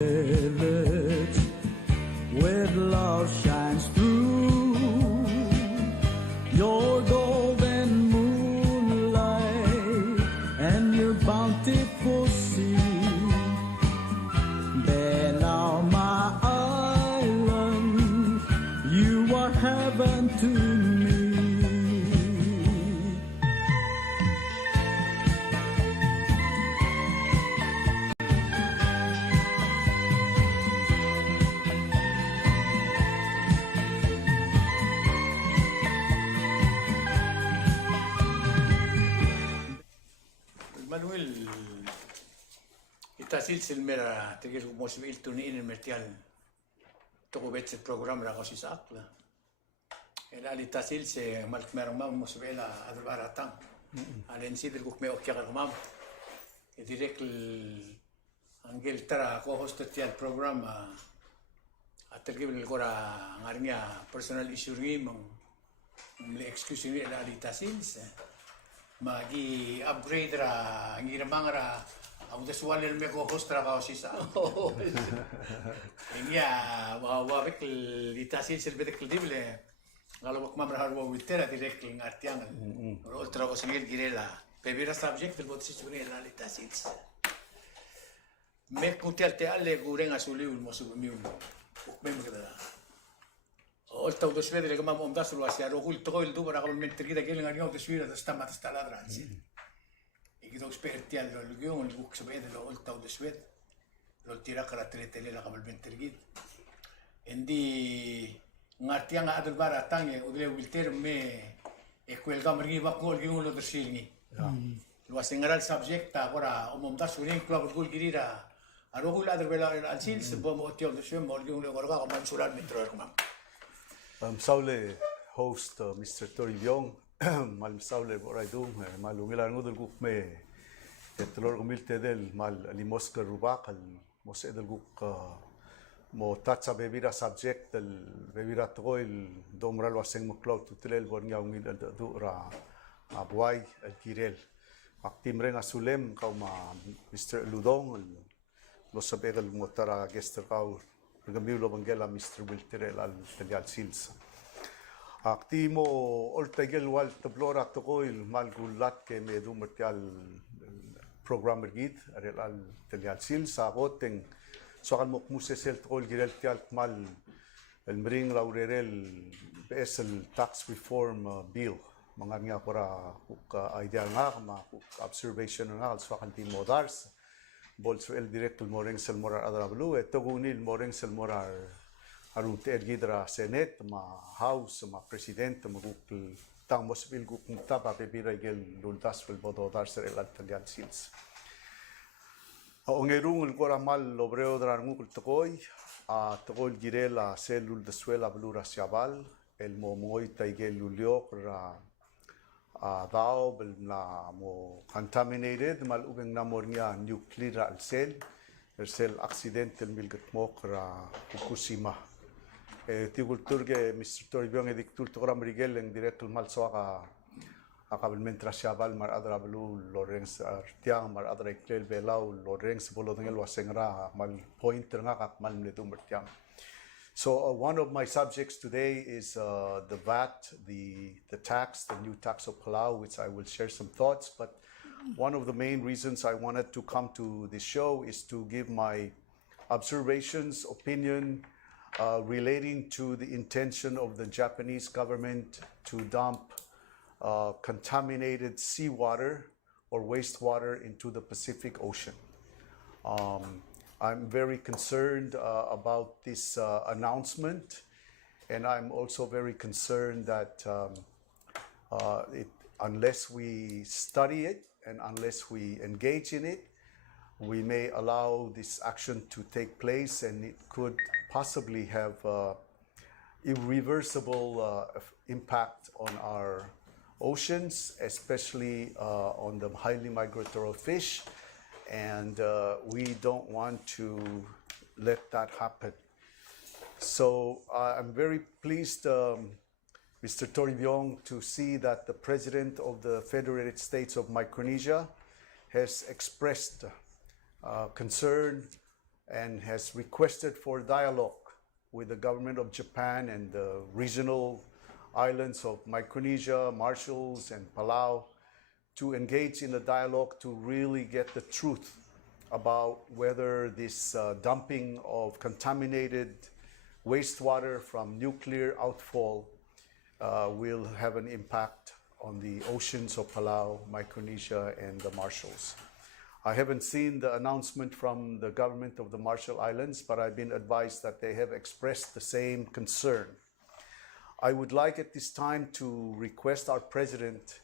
village where love shines through your golden moonlight and your bountiful sea. Then are my island, you are heaven to me. Manuel itasil silmera tigil mosbil tuniin mertial toko betse program ra kasi sakla ela itasil se malk merma mosbela adbaratang alen sidil kuk me okya kamam direct angel tara ko host tial program atergib el gora ngarnya personal issue ngimong le excuse ni ela itasil magi upgrade ra ngiramang ra ang deswal el meko host ra kasi sa inya wa vek litasil sel bedek dible ngalo mam ra wa witera direct ngartiang ultra ko singil girela pebira subject del bot situni la litasil me kutial te alle guren asuli ul mosu mi mem kada قلت ودشوير اللي جماعة مقدس الواسع رجول تقول دوبر قبل من تريده كيلو غنيو ودشوير تستمع تستلادر عنسي يجي دوك سبيرتيال اليوم اللي بوك سبعين اللي قلت ودشوير لو تيرا قرأ تريته ليلة قبل من تريد عندي نارتيان عدل بارا تانية ودلي ويلتير مي إكويل كامرجي بقول جيون لو درشيلني الواسع نرال سبجكت تابورا ومقدس ولين كلا بقول جريرا أروح عدل بلا السيل سبوا مؤتيو دشوير مولجيون لو غرقا كمان سولار مترو كمان Saule host Mr. Tori Byong mal saule boraidu mal ungilan ngudul guk me etlor gumilte del mal limoska rubak al mose del guk mo tatsa bebira subject del bebira toil domral waseng muklau tutlel bornya ungil al dura abuai al kirel aktim renga sulem kauma Mr. Ludong lo sabel motara gester kau Gambiulo Bangela Mr. Wilterel al Talial Sils. Actimo oltegel wal tablora tokoil malgulat ke medu mertial programmer gid al Talial Sils aboteng sokan mok musesel tokoil girel tial mal el mring laurerel bes el tax reform bill manganya para idea nga ma observation nga sokan timodars bolso el directo moreng sel morar adrablu etogunil moreng sel morar arute ergidra senet ma house ma president ma guk tang mosbil guk mutaba bebira gel luldas fel bododar ser el altalian sils ongerung el gora mal lobreo drar nguk tokoy a tokol girela selul de suela blura siabal el momoy taigel lulio ra dao bel na mo contaminated mal ubeng na mornya nuclear al cell accidental milgat mokra Fukushima tigul turge Mr. Tori Byong edik tul togram rigel en directo mal soaka akabel mentra siabal mar adra blu Lawrence tiang mar adra iklel belau Lawrence bolodengel wasengra mal pointer nga kak mal mledum tiang. So one of my subjects today is the VAT, the tax, the new tax of Palau, which I will share some thoughts. But one of the main reasons I wanted to come to this show is to give my observations, opinion relating to the intention of the Japanese government to dump contaminated seawater or wastewater into the Pacific Ocean. I'm very concerned about this announcement, and I'm also very concerned that unless we study it and unless we engage in it, we may allow this action to take place, and it could possibly have irreversible impact on our oceans, especially on the highly migratory fish. And we don't want to let that happen. So I'm very pleased, Mr. Tori Byong, to see that the President of the Federated States of Micronesia has expressed concern and has requested for dialogue with the government of Japan and the regional islands of Micronesia, Marshalls, and Palau to engage in a dialogue to really get the truth about whether this dumping of contaminated wastewater from nuclear outfall will have an impact on the oceans of Palau, Micronesia, and the Marshalls. I haven't seen the announcement from the government of the Marshall Islands, but I've been advised that they have expressed the same concern. I would like at this time to request our president,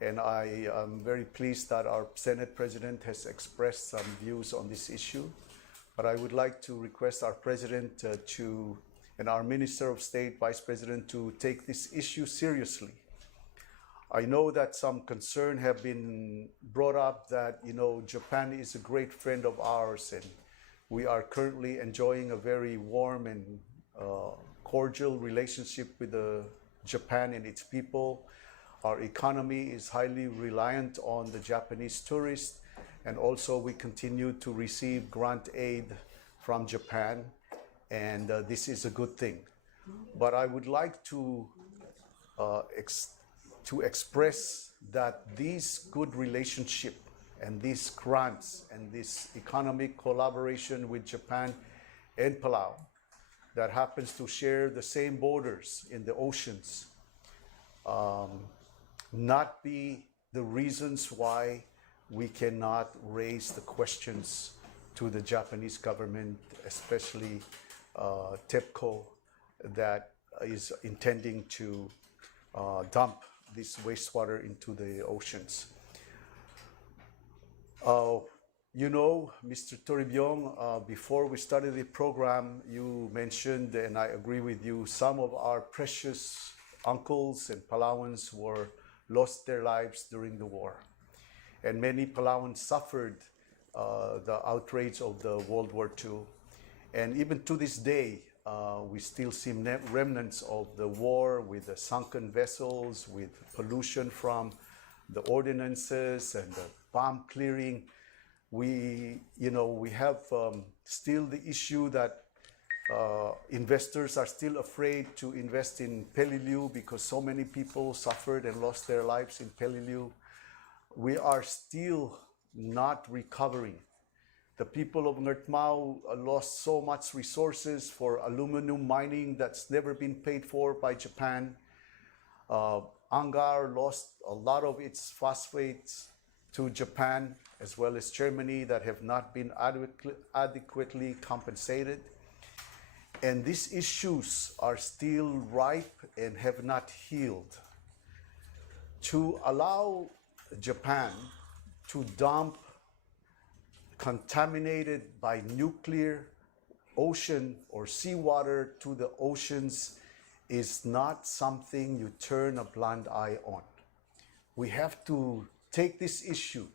and I am very pleased that our Senate president has expressed some views on this issue, but I would like to request our president and our Minister of State, Vice President, to take this issue seriously. I know that some concern have been brought up that, Japan is a great friend of ours, and we are currently enjoying a very warm and cordial relationship with Japan and its people. Our economy is highly reliant on the Japanese tourists, and also we continue to receive grant aid from Japan, and this is a good thing. But I would like to express that these good relationship and these grants and this economic collaboration with Japan and Palau that happens to share the same borders in the oceans not be the reasons why we cannot raise the questions to the Japanese government, especially TEPCO, that is intending to dump this wastewater into the oceans. Mr. Toribio, before we started the program, you mentioned, and I agree with you, some of our precious uncles and Palauans lost their lives during the war. And many Palauans suffered the outrage of the World War II. And even to this day, we still see remnants of the war with the sunken vessels, with pollution from the ordinances and the bomb clearing. We have still the issue that investors are still afraid to invest in Peleliu because so many people suffered and lost their lives in Peleliu. We are still not recovering. The people of Ngertmao lost so much resources for aluminum mining that's never been paid for by Japan. Angar lost a lot of its phosphates to Japan, as well as Germany, that have not been adequately compensated. And these issues are still ripe and have not healed. To allow Japan to dump contaminated by nuclear ocean or seawater to the oceans is not something you turn a blind eye on. We have to take this issue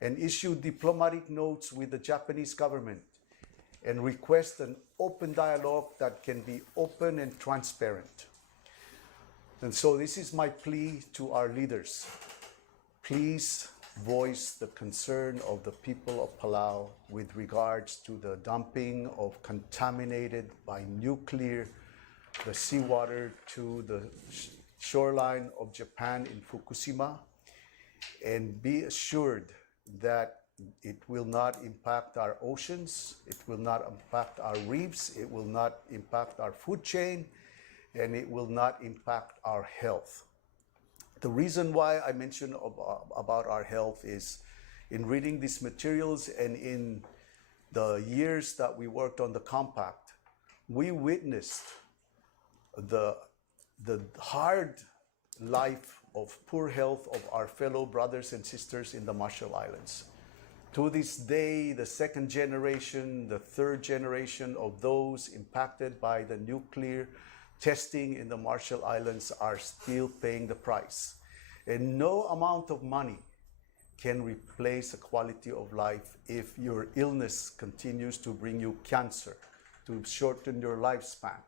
and issue diplomatic notes with the Japanese government and request an open dialogue that can be open and transparent. And so this is my plea to our leaders. Please voice the concern of the people of Palau with regards to the dumping of contaminated by nuclear the seawater to the shoreline of Japan in Fukushima, and be assured that it will not impact our oceans, it will not impact our reefs, it will not impact our food chain, and it will not impact our health. The reason why I mentioned about our health is in reading these materials and in the years that we worked on the compact, we witnessed the hard life of poor health of our fellow brothers and sisters in the Marshall Islands. To this day, the second generation, the third generation of those impacted by the nuclear testing in the Marshall Islands are still paying the price. And no amount of money can replace a quality of life if your illness continues to bring you cancer, to shorten your lifespan.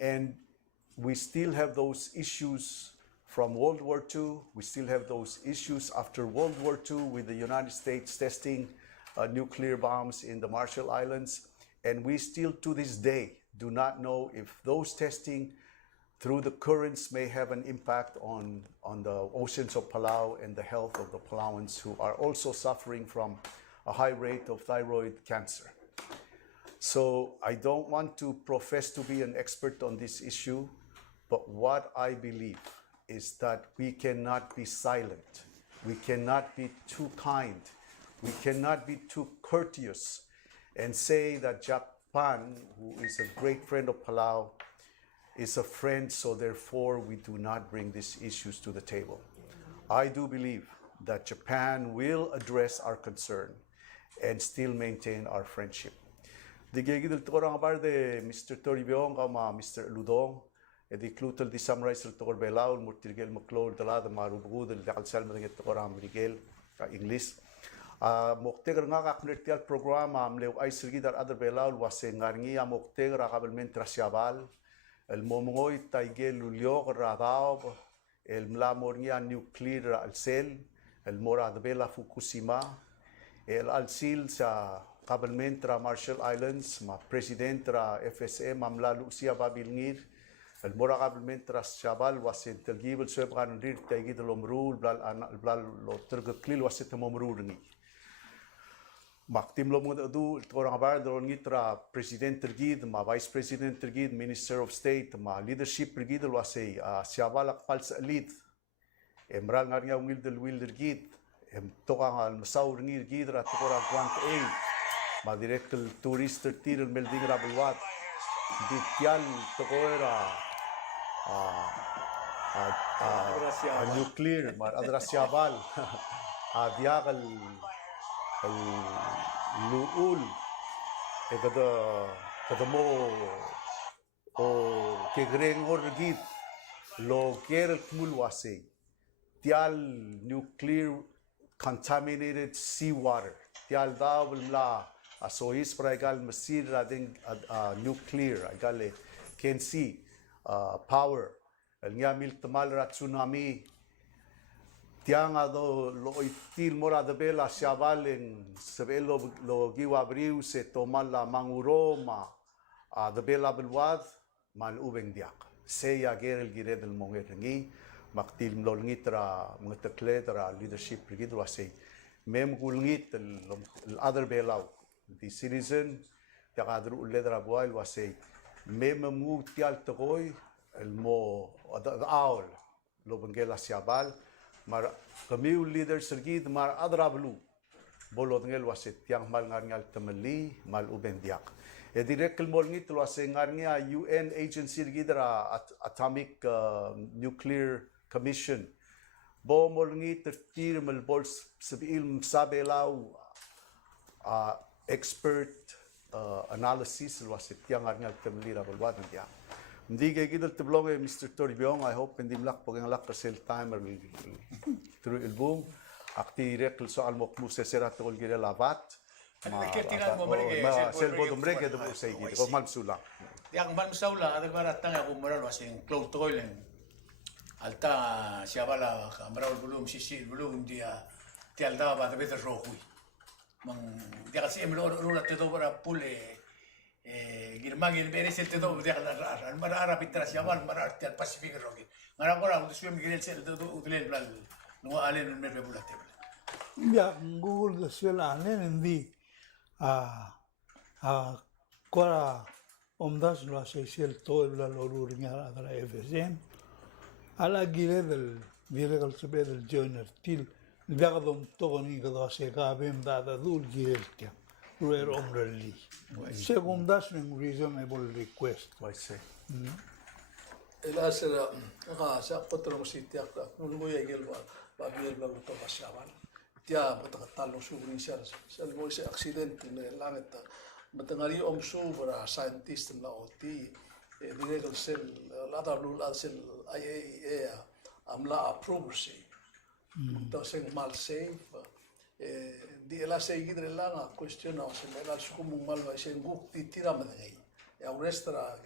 And we still have those issues from World War II. We still have those issues after World War II with the United States testing nuclear bombs in the Marshall Islands. And we still, to this day, do not know if those testing through the currents may have an impact on the oceans of Palau and the health of the Palauans who are also suffering from a high rate of thyroid cancer. So I don't want to profess to be an expert on this issue, but what I believe is that we cannot be silent. We cannot be too kind. We cannot be too courteous and say that Japan, who is a great friend of Palau, is a friend, so therefore we do not bring these issues to the table. I do believe that Japan will address our concern and still maintain our friendship. Digigidil torang barde Mr. Toribiong kama Mr. Ludong edi klutel di summarize tor belaul murtirgel maklol dalada marubugudel dakalsal madanget torang Miguel ka English. Moktegar nga kaknertial programa amlew ay sirgidar adar belaul wase ngarngi moktegar akabelmen trasyabal el momongoy taigel lulyo radao el mlamorngia nuclear alsel el morad bela Fukushima el alsil sa kabalmen tra Marshall Islands ma president tra FSM mamlalu siya babilngir el mora kabalmen tra Shabal wasin telgibel sweb kan rir taigi de lomrul blal lo tergeklil wasit momrul ngi maktim lo mo du torang bar dron ngitra president tergid ma vice president tergid minister of state ma leadership tergid wasay Shabal akpal sa lead emral ngarnya ungil del wil tergid em tokang al masaur ngir gidra tokora kwant a ma directul tourist tirel melding rabulwat di tial tokora nuclear mar adrasyabal diakal luul kada mo o kegreng orgit lo kerel mulwase tial nuclear contaminated seawater tial dawl la asois pragal masir rading nuclear agale can see power nga mil tamal rat tsunami tiang ado lo itil mora de bela shabalen sebelo lo giwabriu se tomal la manguroma de bela belwad mal ubeng diak se ya gerel gired el mongerengi maktil mlolngitra mngetekletra leadership rigidwa se mem gulngit el other belau the citizen takadru ledra boil wase mem mu tial toy el mo aul lo bengela siabal mar kami leader sergid mar adrablu bolot ngel wase tiang mal ngal temeli mal ubendiak e direct el molngit wase ngarnia UN agency gidra atomic nuclear commission bo molngit tir mel bols sabil sabelau expert analysis was it yang ngal temli rabulwad dia hindi kay gidal tiblong Mr. Toribiong I hope hindi mlak pag lak sel timer through el boom akti rekl so al mokmu se serat tol gire labat ma sel bodum rege do usay gid ko malsula yang ban saula ada baratang ako moral wasing cloud toilen alta siabala kamraul bulum sisi bulum dia tialda ba de beter rohui mang dia kasi emlo rula tedo para pule girmagin beres el tedo dia la mara pitra siabal mara tial pacific rogi ngara kora udu swim girel sel tedo udlen blal no alen me rebulate ya google swela nen di kora omdas lo asesiel todo la loruringa ala FSM ala gire del viregal sebe del joiner til viagadom togoni gado se gabem dada dul gireltia ruer omreli según das un reasonable request I say ela sera ka sa potro musitia ka nungo ya gelwa ba gelwa to basaban tia patakatalo subrin sel mo se accident ne langeta matangari omsu para scientist na oti viregal sel la tablu la sel IAEA amla approve Entonces, mal safe. Di ela sei gidre langa question na se ela sukum mal va se nguk ti tira madai. Ya restra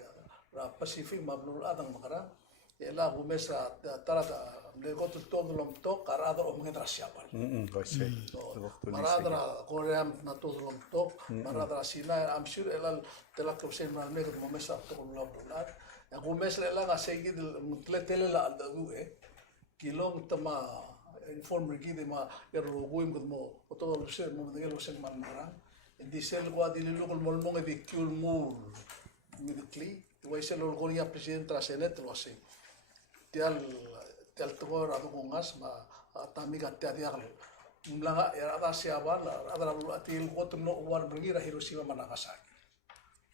ra Pacific mablul adang makara ela gumesa tarata nego todo lom to karada o mga trasyawan. Kasi. Maradra Korea na todo lom to, maradra Sina, I'm sure ela telak ko sen mal nego gumesa to lom bulat. Ya gumesa ela nga segi tele la alda kilong tama informer gide ma erroguim mo to se mo de lo sen man marang. Di sel ko adililo kol molmong di kyul mur midikli. Tuway sel lo ko niya presidente tra senet lo asing. Tial tugor adu kungas ma tami katia diakal mlanga ya ada siapa ada lalu atil ko no war bringira Hiroshima Nagasaki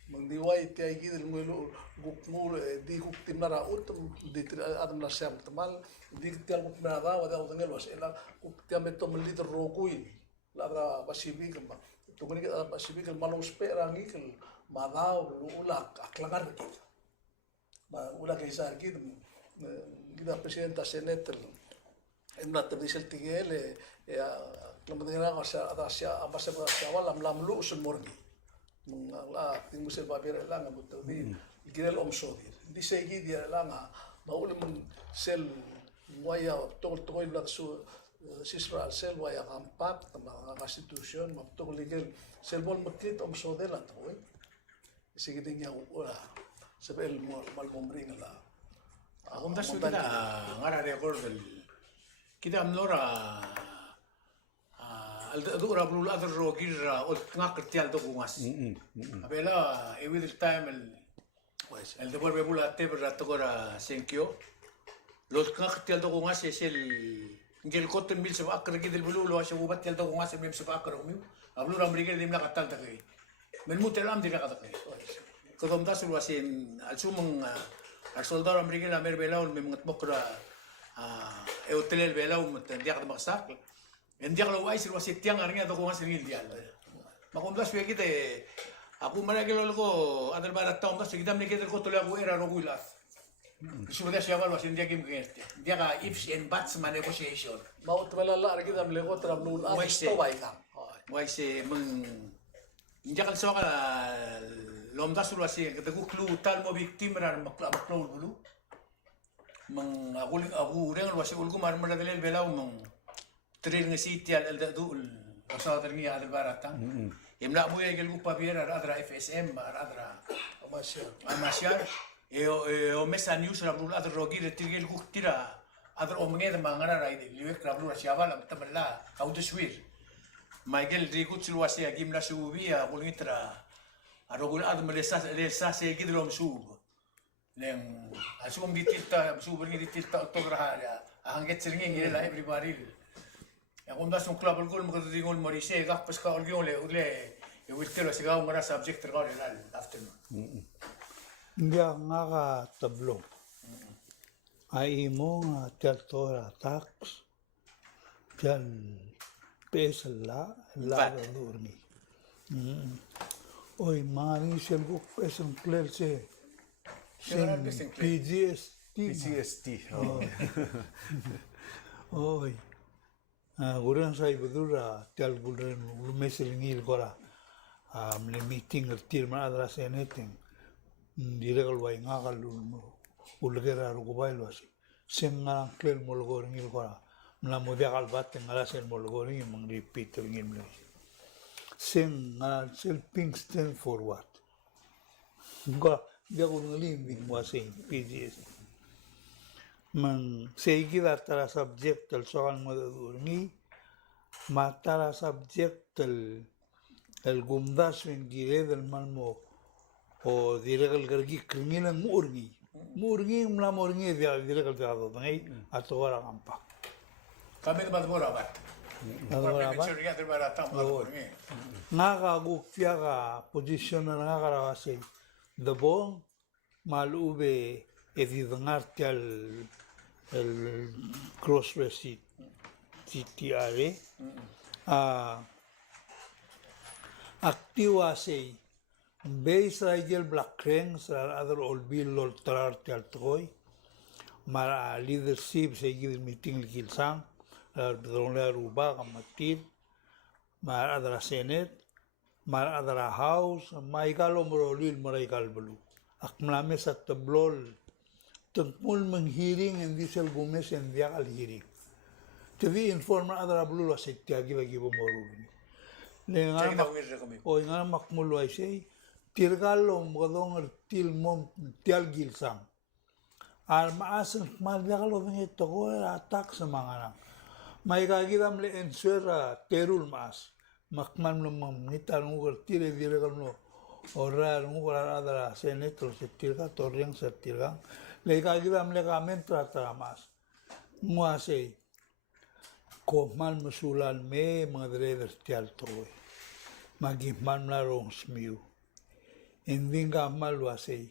mengdiwai tiai gidil ngulu gukmul di guk timnara utum di adam na siam temal di tial guk nara wada udengel was ela guk tiam beto meliter rokuin la basibi kemba tungani kita basibi kel malu sperangi kel madau ulak aklangar kita ma ulak isar gitu kita presidenta senetel emna terdisel tigel ya kemudian ada abasa wala lamlu sumurgi la tingu sel babir la ngabuto di girel omsodi di segi dia la nga maul mun sel waya tol la su sisra sel waya kampak tama constitution maptol legal sel bol makit omsodi la toy segi dia wala sebel mal bombring la Ako mdas kita ngara record kita amnora dura blue other rogir ol ngak tial do kungas. Abela e with time el de volve bula te per to gora senkyo. Los ngak tial do kungas es el ngel cotton mil se akra gidel bulu lo ashe ubat tial do kungas mem se akra mi. Ablu ram rigel dim la katal ta kai. Men mutelam dira kata kai. Ko dom das lo asin al sumang al soldado americano mer belaun me mga mokra e hotel belaun tendiak de masak endiak lo wais lo sitiang arnya to ko ngas ngil dial makomdas we kite aku mana kilo ko adal barat taum das kita me kite ko to la guera no guilas sudah siapa lo sindia kim keste dia ka ifs and buts negotiation mau tmela la kita me lego tra blue la to baika wais meng injakal so ka lomda sulu asi kata ku klu tal mo victim ran maklo bulu mang aku reng wasi ulgu mar mar dalel belau mang trin ngisi tial al dadu wasa terni al barata imla mo yel gu papier adra FSM adra amasiar o mesa news ra bulu adra rogi tigel gu tira adra o mengeda mangara ra ide liwek ra bulu siavala tamalla kau deswir Michael Rigut sulu asi agim la subia bulitra Arogul ad melesas se gidrom sub. Leng asum ditilta sub ni ditilta oktober ya. Hanget selingin la everybody. Ya kumda sun club gol mo digol morise gak pas ka orgion le e wiltelo se ga ngara subject regard la afternoon. Dia ngaga tablo. Ai mo tertora tax. Jan pesala la dormi. Oi, mani sel ko pesan clear se PGST. Oi. Guran sai bedura tal guran mesel ngil kora. Le meeting tir ma adra seneting. Diregal wai ngagal ulgera ru bailo asi. Senga clear molgor ngil kora. Mla modiagal bat ngala sen molgor ngil mang repeat ngil. Sing sel pink stand for what? Gua dia ko ngalim mo saying PGS. Man say kita tara subject al soal mo durmi matara subject el gumdas wen gire del malmo o diregal gargi kringilan murgi mla murgi dia diregal dado ngai atora kampak. Kami tempat bola bat. Naga gukfiaga position na naga kasi dabo malube edidangarte el cross receipt CTRE activa sei base Rigel Black Crane sa other all bill all trarte al troy mara leadership sei gil meeting gilsang Drone ruba kamatir, mar adra senet, mar adra house, maikalo morolil maraikal belu. Akmlame sa tablol tengmul menghiring en diesel gumes en dia al hiring. Jadi informa adara bulu la setiagi lagi bomoruni. Saya kita wirre kami. O nga makmulu ay say tirgalo mgadong til mom tial gilsam. Al maasan malgalo ng ito ko atak sa mga nang. May kagidam le ensuera terul mas. Makman lo mamnita ngugar tire dire kano ora ngugar adara senetro se tirga torriang se tirga. Le kagidam le kamen trata mas. Muase Kohman masulan me mga dreder tial toy. Magihman na rong smiu. Hindi nga malwasay.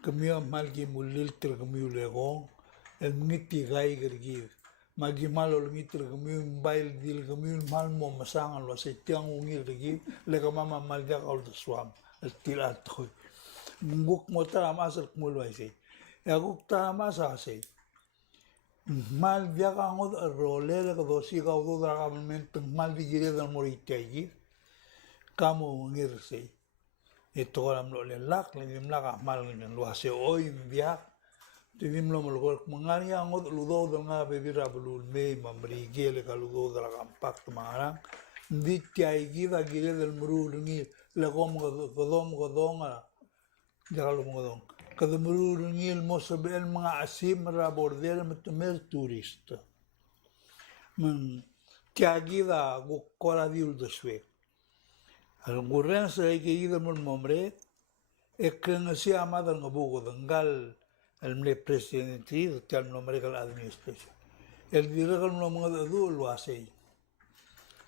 Kamiyo malgi mulil ter kamiyo legong. El ngiti gay gergir. Magimal ol ngiti kamiyo bail dil kamiyo mal mo masangan wasay tiang ungir gergir. Lega mama malga kaul da swam. El tilat toy. Nguk mo taramas el kumulwasay. Aguk taramas asay. Mal viaja ngod rolele ko dosi ka udo dra menteng mal digire dal moritiagi kamu ngirse ito kolam lo le lak le lak mal ngen lo ase oi viak tivim lo molgor mangari ngod ludo do nga bebira bulul me mamri gele ka ludo dra kampak tumara ndi tiagi da gire del murul ngi le gom godonga jalo godong kada mururungil mo sa bel mga asim rabordel matumer turista. Man tiagi da gukora diul da swe. Al ngurren sa ida mo momre ekeng si amadar ngabugo dangal el mle presidenti tial nombre kal administration. El direkal no mga dadu lo asay.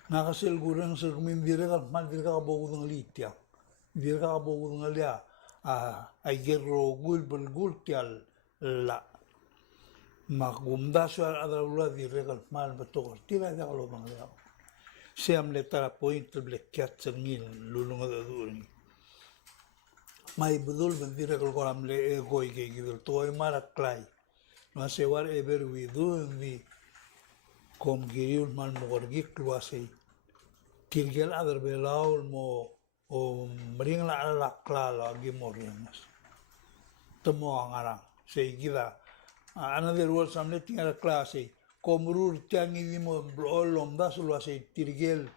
Nakasil gurren sa kumin direkal man direkal kabugo ng litya. Direkal kabugo ng litya. Ay gerro gul tial la magumda so adrawla di regal mal batokor tira da lo bang la siam le tara point le kat sangin lulunga da during mai budul ben di regal koram le ego ge gidul toy mara klai no se war ever we do ni kom giriul mal mogorgi kluase tirgel adar belaul mo o mering la klala gimorianas temo angara seguida another word samle tinga klase komrur tiangi vimo olom daslo ase tirgel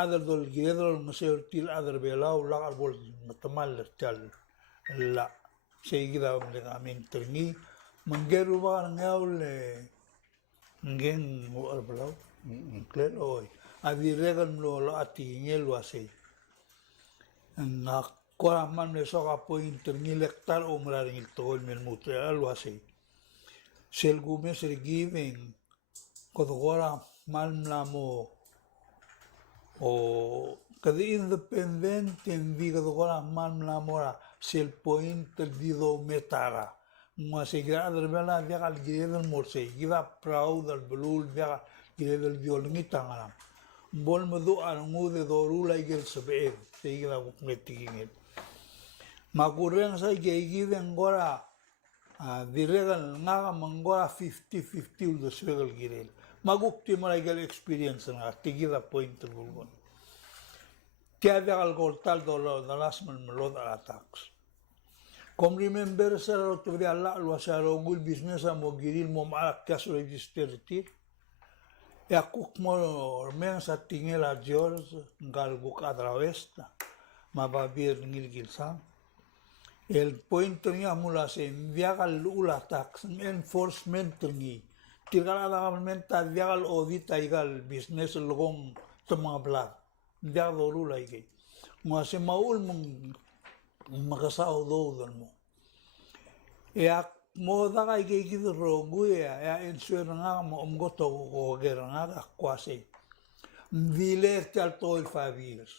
adar dol giredol museo til adar belau la arbol matamal tal la seguida le gamin terni mangeru ba ngaul ngen arblau klen oi aviregan lo ati ngelo ase na kora man le soka point ngilektar umraring tol men mutra algo así sel gume ser giving kodogora man lamo o kada independent en viga kodogora man lamora sel point dido metara ma se grada bela dia al greda morse giva proud al blue dia greda violini tangana bol madu angude dorula igel sabe seguida metigin magureng sa geigi ngora diregal nga mangora 50-50 uldo svegal girel magukti maraigal experience nga tigida point gulgon tiada al goltal do dalas man melod attacks kom remember sa to dia Allah lo sa rogul business mo giril mo malak kas register ti ya kuk mo men sa tingela George galbuk a través mababir ngilgilsam el point niya mula se viagal ula tax enforcement ni tigala government viagal audit igal business logong mga blag viagal ula ige mo se maul mong makasao do mo ya mo da kay gigid rogu ya ensure nga mo umgoto ko gera nga kwase viler tal to 5 years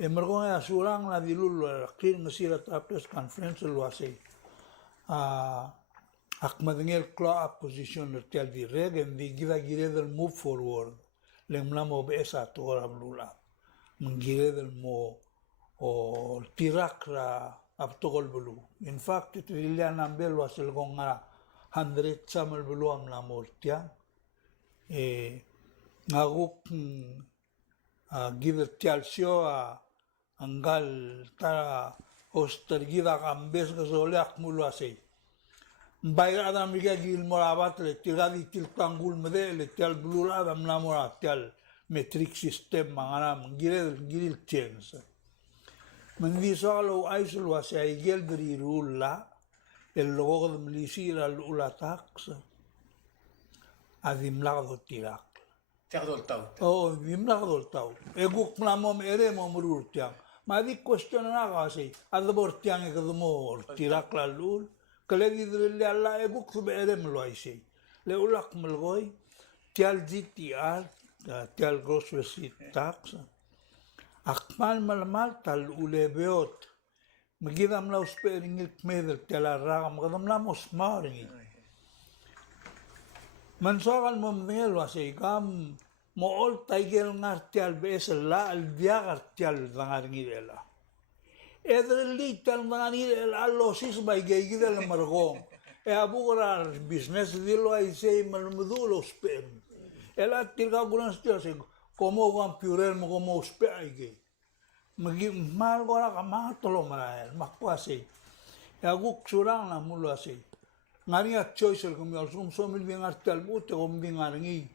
emergo nga surang na dilul kin masira tapos conference lo ase akmadngel kla position tal di regen di gira del move forward lemla mo besa to rablula mengire del mo o tirakra aptogol bulu. In fact, ito ilian nambel wasil kong 100 samal bulu am la mortia. Ngaguk giver tialsyo anggal ta ostergida kambes ka sole akmulu asay. Bayar adam liga gil morabat le tiradi til tanggul mede le tial blula adam namora tial metric system mangana gilil change. Mendisalo aislu asa igel beri rulla el logo de milisir al ula tax. Adim lagdo tirak. Tiakdol tau. Oh, bim lagdo tau. Eguk mlamom ere momrur tiang. Ma di question na kasi adabor tiang e kadmo tirak la lul. Kale di le alla eguk sube ere mloisi. Le ulak mlgoi tial GTR tial gross receipt tax. Akmal malmal tal ulebeot. Magidam la uspering il kmeder tial arragam kadam la mosmaring. Mansogal momel wasi kam mool taigel ngartial besel la al diagartial dangarngidela. Edreli tal dangarngidela allosis by gaygidel margong. E abugar business dilo ay say malmudulo sper. Ela tilga gulan stiase como vampirel mo como spege. Magi mal gora kama tolo marael makwasi. E aguk surang na mulo asi. Ngaringa choice el kumi al sum somil bien artial mute om bien ngaringi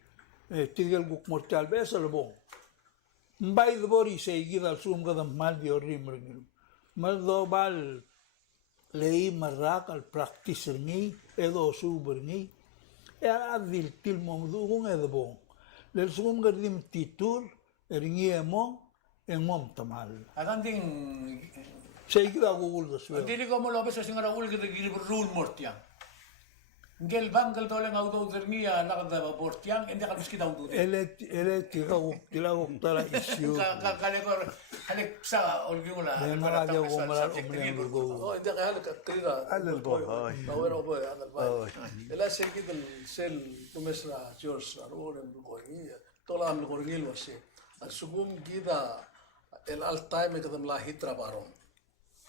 tigel guk mortal besel bon. Mbai de bori se gida al sum gadam mal di orim ringil. Mal do bal lei marrak al practice ringi edo super ringi. E adil til momdu gung edo bon. Lel sum gadim titur ringi emo en mom tamal. Akan ding Se gida gugul da suel. dili ko mo lobes sa ngara ul kita gili rule mortiang. Ngel banggal tole ngaudo dernia lakada bortiang ende kal miskita udu. Ele tila guk tala issue. Kale sa olgula. Dengan mga dia gumala umleng lugo. Oh, hindi kaya nagkatrira. Alal bo, ay. Nawera ko ba ang albay. Ela sengit el sel tumesra George Aroren bukoy. Tola am korngil wasi. Al sugum gida el al time kadam la hitra baron.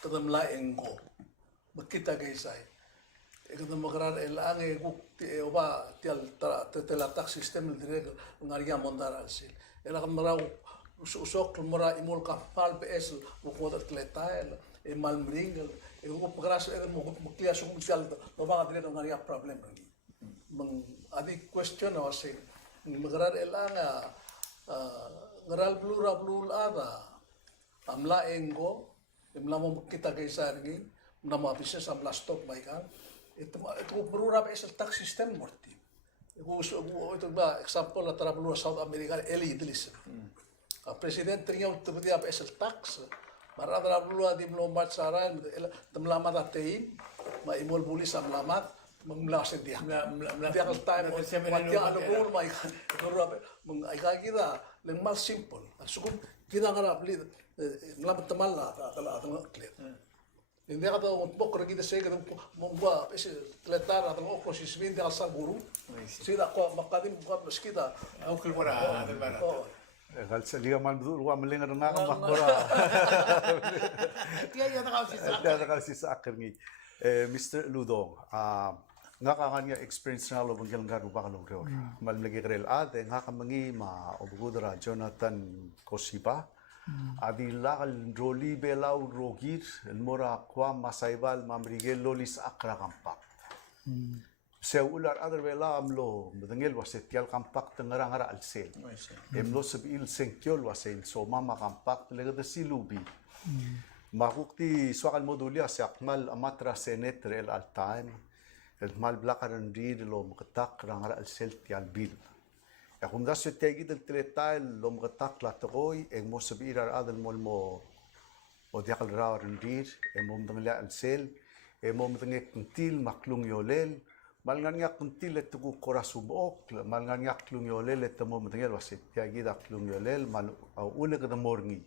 Kadam la engo. Makita gaysay. Kadam magrar el ange guk oba tial tela tax system el direct ngaria mondar al sil. Ela kamara usok mora imol ka pal PS mo ko atleta e malmring e ko pagras e mo klia sung tial no ba dire ngaria problem ngi mang adi question wase magrar elanga ngaral blur ada amla engo imla mo kita kaisa ngi nama business amla stock baikan itu berurap es tax system morti itu ba example la trablu South America eli idlis presidente ringa utbedia es el tax marada trablu di no marcharan temlama datein ma imol bulis amlamat menglas dia dia al time mati ano bul mai berurap meng kita leng mal simple sukum kita ngarap li melamat temalla kala clear. Hindi ka daw magpok kita sa ikatong mungwa kasi letar atong okro si Svin di alsa guru. Sida ko makadim bukat mas kita. Aukil mora adal bara. Kal sa liga man dulu wa malinga na nga makbora. Tiya na kasi sa. Ada kasi sa akhir ni Mr. Ludong. Nga kangan nga experience na lo banggal nga ruba kalong reo. Mal lagi krel ate nga kamangi ma obugudra Jonathan Kosipa. Adi lakal roli belau rogir el mora kwa masaibal mamrigel lolis akra kampak. Se ular adar bela amlo bedengel wasetial kampak tengara-ngara alsel. Emlo sebil sengtiol wasel so mama kampak lega de silubi. Makukti swakal modulia se akmal amatra senet rel al time. El mal blakaran rir lo makatak rangara alsel tial bil. Kung das yung tegi del tretail lom gatak latokoy eng mo sabirar adal mo o diakal rawar rir eng mo mdangla al sel eng mo mdangla kuntil maklung yolel mal nga kuntil et tugu korasubok mal nga klung yolel et mo mdangla wasit tegi da klung yolel mal ule kada morngi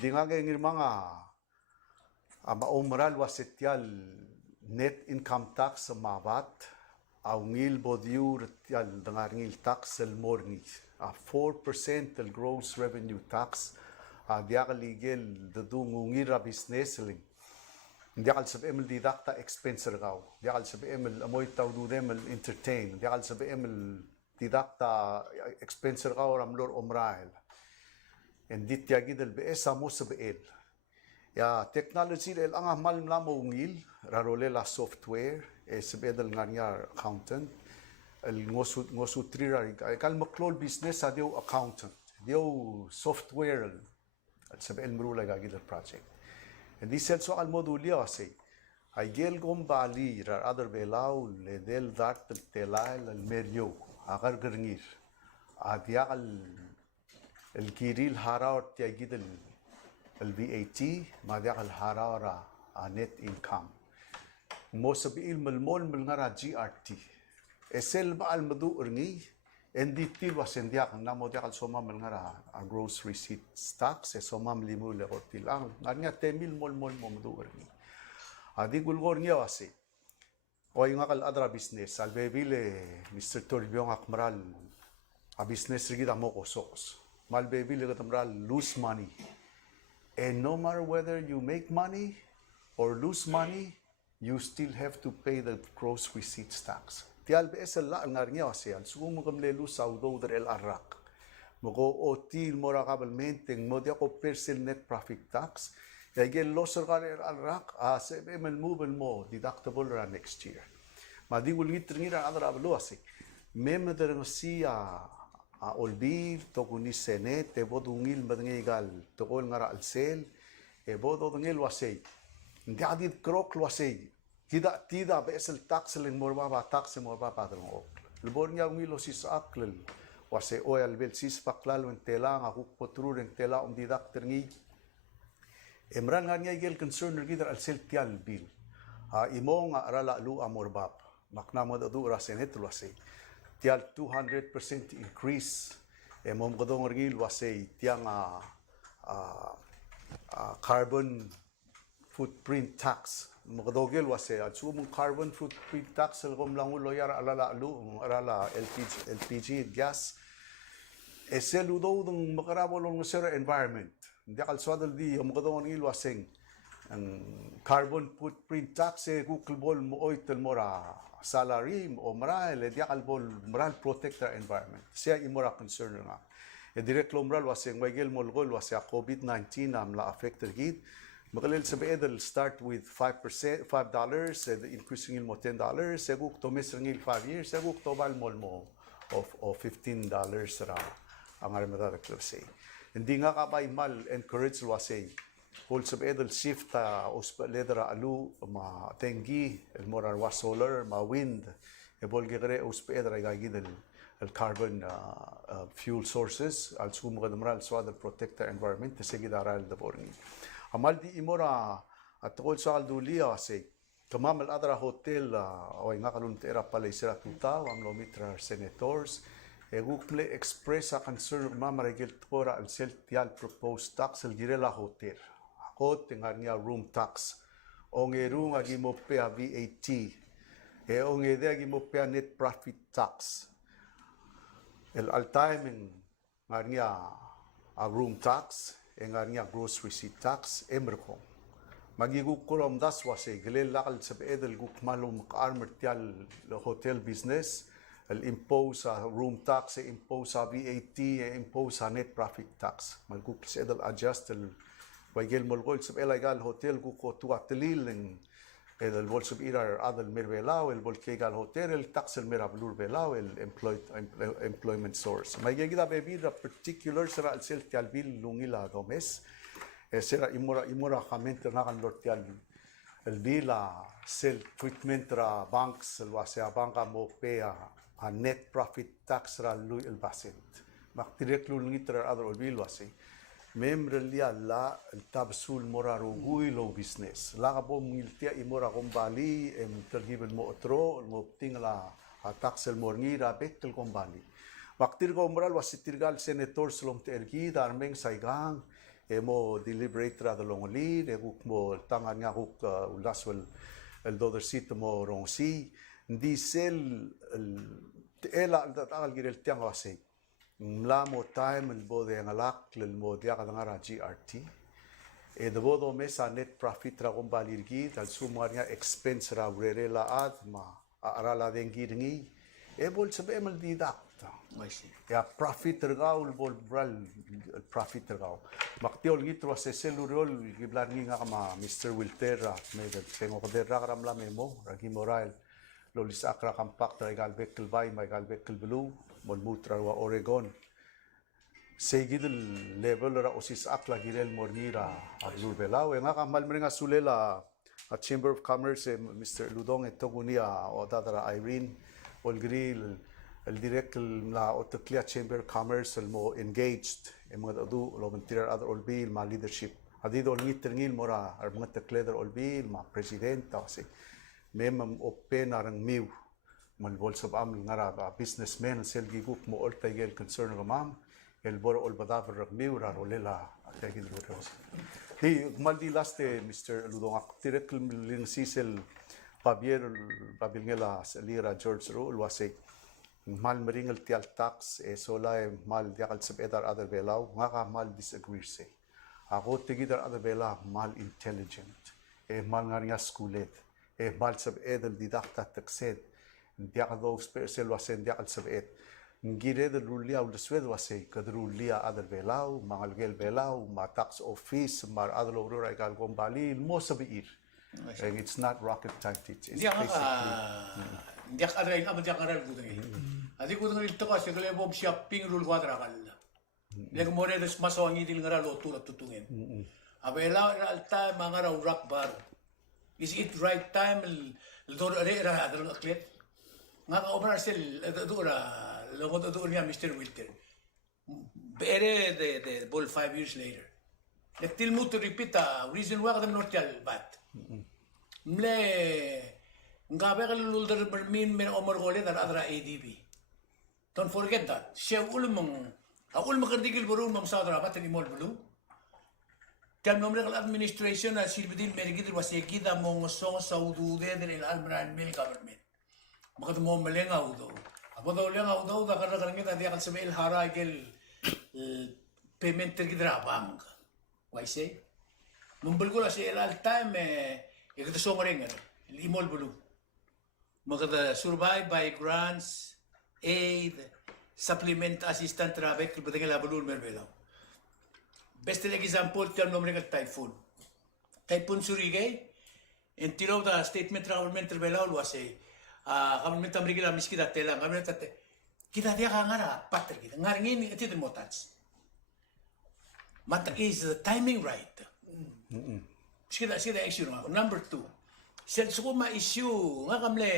di nga ngir mga maumral wasit yal net income tax sa mabat au ngil bodiur tial dangar ngil tax el morngi a 4% el gross revenue tax a diakal ligel dadung ngira business ling diakal sab emel didakta expense gaw diakal sab emel amoy taw du dem el entertain diakal sab emel didakta expense gaw ramlor omrael en dit yagid el besa mo sab el Ya technology el anga mal na mo ngil rarole la software sebedel nganya accountant el ngosu trira kal maklol business sa dio accountant dio software at sebel mrula gagid el project and this also al modulia say ay gel gom bali rar other belau le del dat telal el medio agar gerngir adia el kiril haraut tiagid el VAT ماذا الحرارة net income موسى بيل ملمول ملغرا GRT اسل با المدو ارني اندي تيل واسنديا نامو ديال سوما ملغرا gross receipts tax سوما مليمو لغوتيل غانيا تيميل مول مدو ارني ادي غولغورنيا واسي وي غاقل ادرا بيزنس البيبيل مستر توربيون اكمرال ا بيزنس ريدا موكو سوكس مال بيبيل غتمرال lose money. And no matter whether you make money or lose money, you still have to pay the gross receipts tax. Tial bees la ngarnya wasial sugo mo kamle lu saudo der el arak. Mogo otil mora kabalmente mo dia ko personal net profit tax. Yagel loser ka el arak se be mel move mo deductible ra next year. Madi will git ngira adra ablo asi. Mem der siya a olbil tokuni senet te bodungil madngigal tokol ngara alsel e bodongil wasay ndi adit krok wasay tida besel tax len morba tax morba padrong ok lebor nya ngilo sis aklel wasay oil bel sis paklal wen tela nga huk potrur en tela didak terngi emran nga gel concern gidar alsel tial bil imo nga arala lu amorbab makna mo do rasenet wasay tial 200% increase mom godong orgil wasay tiang carbon footprint tax mogodogel wasay at sumong carbon footprint tax gom lang loyar alala arala LPG gas eseludo dong makarabolong sera environment hindi kalswadal di mogodong orgil waseng ang carbon footprint tax kukulbol mo oitel mora salary o maral di albol maral protect our environment siya imora concern nga direct lomral waseng wagel molgol wasya COVID-19 la affected gid makalel sabedel start with $5 increasing mo $10 seguk to mesrangil 5 years seguk to bal mo of $15 ra ang aramada say hindi nga kabay mal encourage wasay Kol sabedel shift ledra alu ma tengi el morar wa solar ma wind e bolgere uspedra gagid el carbon fuel sources al sum gadmral swad protect the environment segid aral de borni amal di imora atol sa aldulia se kamam al adra hotel o nga kalun tera pala isra tuta amlo mitra senators e gukle express a concern mamaregel tora al seltial proposed tax el girela hotel kot tingar niya room tax ong erung agi mo pe VAT e ong ede agi mo pe net profit tax el all time ngar niya a room tax e ngar niya gross receipt tax emerko magiguk kolom das wase gelel lakal sa edel guk malum armor tial lo hotel business el impose a room tax e impose a VAT e impose a net profit tax maguk sa edel adjust el Wagel molgol sub illegal hotel ku ko tu atlil el bol sub irar adal mervelao el bol kegal hotel el tax el merablur belao el employment source may gida bebida particular sera el sel talbil lungila domes sera imora kamente na kan lortial el bila sel treatment ra banks el wasya banka mo pe a net profit tax ra lu el basent mak direct lungitra adal bil wasi memrelia la tabsul moraro guilo business la ka bom ngiltia imora kombali tergiben mo otro mo tingla taxel morngira betel kombali waktir ko moral wasitirgal senator slom tergi darmeng saigang mo deliberate ra dolongoli de guk mo tangan nga guk ulaswel el dodercito mo rongsi diesel ela tagal girel tiang wasi mla mo time el bode ngalak lel mo dia kadangara GRT e de bodo mesa net profit ra kombalirgi tal sumarnya expense ra urerela ad ma arala dengi e bol sabe mal didak I see. Ya profit tergau bral profit tergau. Maktiol ngitro sa seluriol giblar nga kama Mr. Wiltera may tengo ko dera karam la memo ragi moral lolis akra kampak tra galbek kelbay may galbek kelbelu mon mutra wa Oregon. Segidul level ra osis akla girel mornira ablur belao nga kamal meringa sulela at Chamber of Commerce Mr. Ludong etogunia o dadara Irene Olgril el direct la Otoklia Chamber of Commerce el mo engaged e mga adu lo mentir other olbil ma leadership adido ngit ngil mora ar mga tekleder olbil ma presidenta kasi memam open arang miu man bol sab am ngara businessman sel gigup mo ol taygel concern ga mam el bor ol badaver rag miu ra rolela atagin rotos di maldi laste Mr. Ludong ak direct ling sisel Javier Babingela Lira George Rule wase mal meringal tial tax sola mal diakal sabedar other belaw nga ka mal disagree say ako tigidar other bela mal intelligent mal nga nga schoolet mal sabedal didakta taksed diakal do special wasen diakal sabed ngire de rulia ul swed wase kadrulia other belaw mangalgel belaw ma tax office mar other loro ikal gombali mo sabiir and it's not rocket science it's basically Diak adray nga diak aral gudang. Adi gudang ito kasi kaya bob shopping rule quadra kala. Leg more des masoangi dil ngara lo tulad tutungin. Abela alta mga raw rock bar. Is it right time do ra adal aklet? Nga ka obra sel do ra lo do niya Mr. Wilter. Bere the ball 5 years later. Lektil mo to repeat reason why kadam nortial bat. Mle Ngabe kalulul dar bermin men omor gole dar adra ADB. Don't forget that. Siya ulmang makardigil burun mam sadra bat ni mol bulu. Tam nomre kal administration na silbidin merigid wasekida mong song saudude del almran mil government. Makat mo malenga udo. Apo daw lenga udo da karna karangit adi akal sabi ilhara gel payment tergidra bank. Why say? Mumbul ko la si all time ikita songring limol bulu. Maganda survive by grants, aid, supplement assistant traffic, kibatang labalul merbelaw. Best example, tiyan nomre kag typhoon. Typhoon Surigay, in tilaw da statement government merbelaw wase, government amrigila miskida telang, government kita dia kangara patr kita, ngaringin iti the motats. Mata is the timing right. Sida issue number 2. Sel suko ma issue nga kamle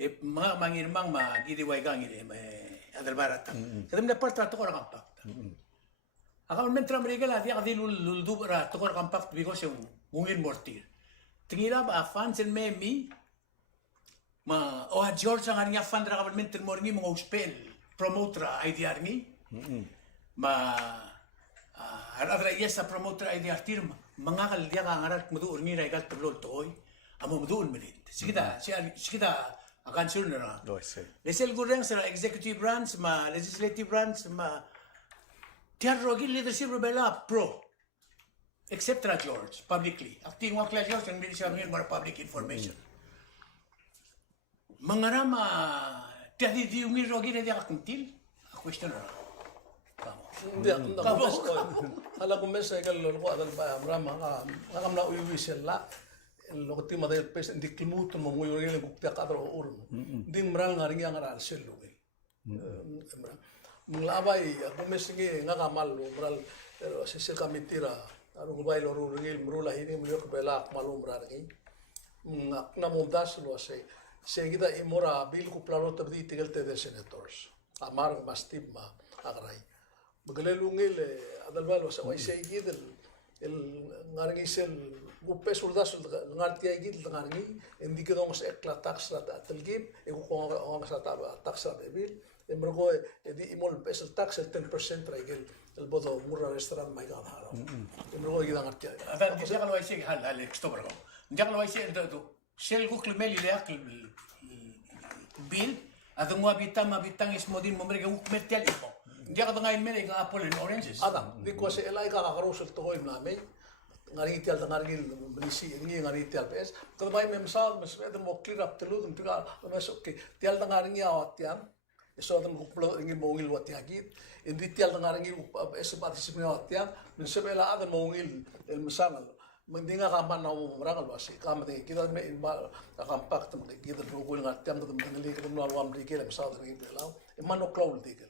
mga mangirmang magidiway kang ini adal barat. Kadam na part to ko kampak. Akam mentra Amerika la dia kadil luldu ra to ko kampak because yung ngin mortir. Tingila ba fans and memi ma o George ang nga fan ra government morngi mga uspel promoter idea ngi. Ma adra yes sa promoter idea tirma mga kaldia ka ngarat mudu urni ra igal tublol toy. Amo mudun melit. Sikita akan sunod na. no I say Lesel gureng sa executive branch, ma legislative branch, ma tiarogin leadership rebela pro. Except ra George, publicly. Acting wa kla George, ang bilis siya mga public information. Mangarama tiadi di umi rogin dia kakuntil. A question na. Hindi, ala ko mesa ikal lo ko adal ba amram nga kamna uyuwi sila. Lo kati madayat pes hindi kimuto mo mo yung gukta kadro urun. Hindi mral nga ringi ang aral selo Menglabay ako mesingi nga kamal mral pero sisil kami tira anu gubay lo ringi mrula ini mlio kebela malum ringi. Na mundas lo se kita imora bil ku plano tabdi tigal te de senators. Amar mastib ma agray. Magalelungil adal balo sa way se gidel el ngaringi sel gupes uldas ngarti ay gid ngarngi hindi ko sa ekla tax rat atalgib e ko sa tax rat bil e mergo di imol pes tax 10% raigel el bodo murra restaurant may gan haro e mergo gid ngarti Ata di siya kalaway siya hal extobro. Hindi kalaway siya do sel ko klemeli leak bil atong mabitang is modin mo merga ukmertial imo. Hindi ka ngay mere ka apple and oranges. Ada di ko sa elay ka karusel to hoy namin ngaritel ta ngargil benisi ngi ngaritel pes to bay mem sa mes mo clear up telu tum tiga mes okay tial ta ngaring ya watian So dan kuplo ingin mongil watiagit. In detail na ngarangi eso participate watiag. Min sebela adan mongil el misangal. Mendinga kaman na umurangal wasi. Kamati kita me kampak tam kita rugul ngatiam tam ngeli kita no alwam dikel sa dan ngi belaw. Imano klaul dikel.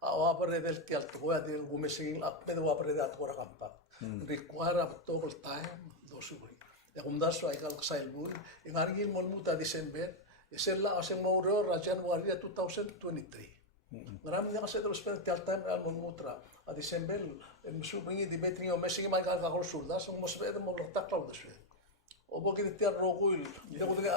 Awa pare del tial to ya del gumesing apne wa pare da to kampak. Require a total time do subri. Ya kumdas wa ikal kasail bun. Ingarangi molmuta December. Isella asing mauro ra January 2023. Ngaram niya kasi terus per tial time al mutra a December en subringi di betring o mesing mai kal kakol surda so mo sbe mo tak klaw daswe. O bo kiti tial rogul de ko de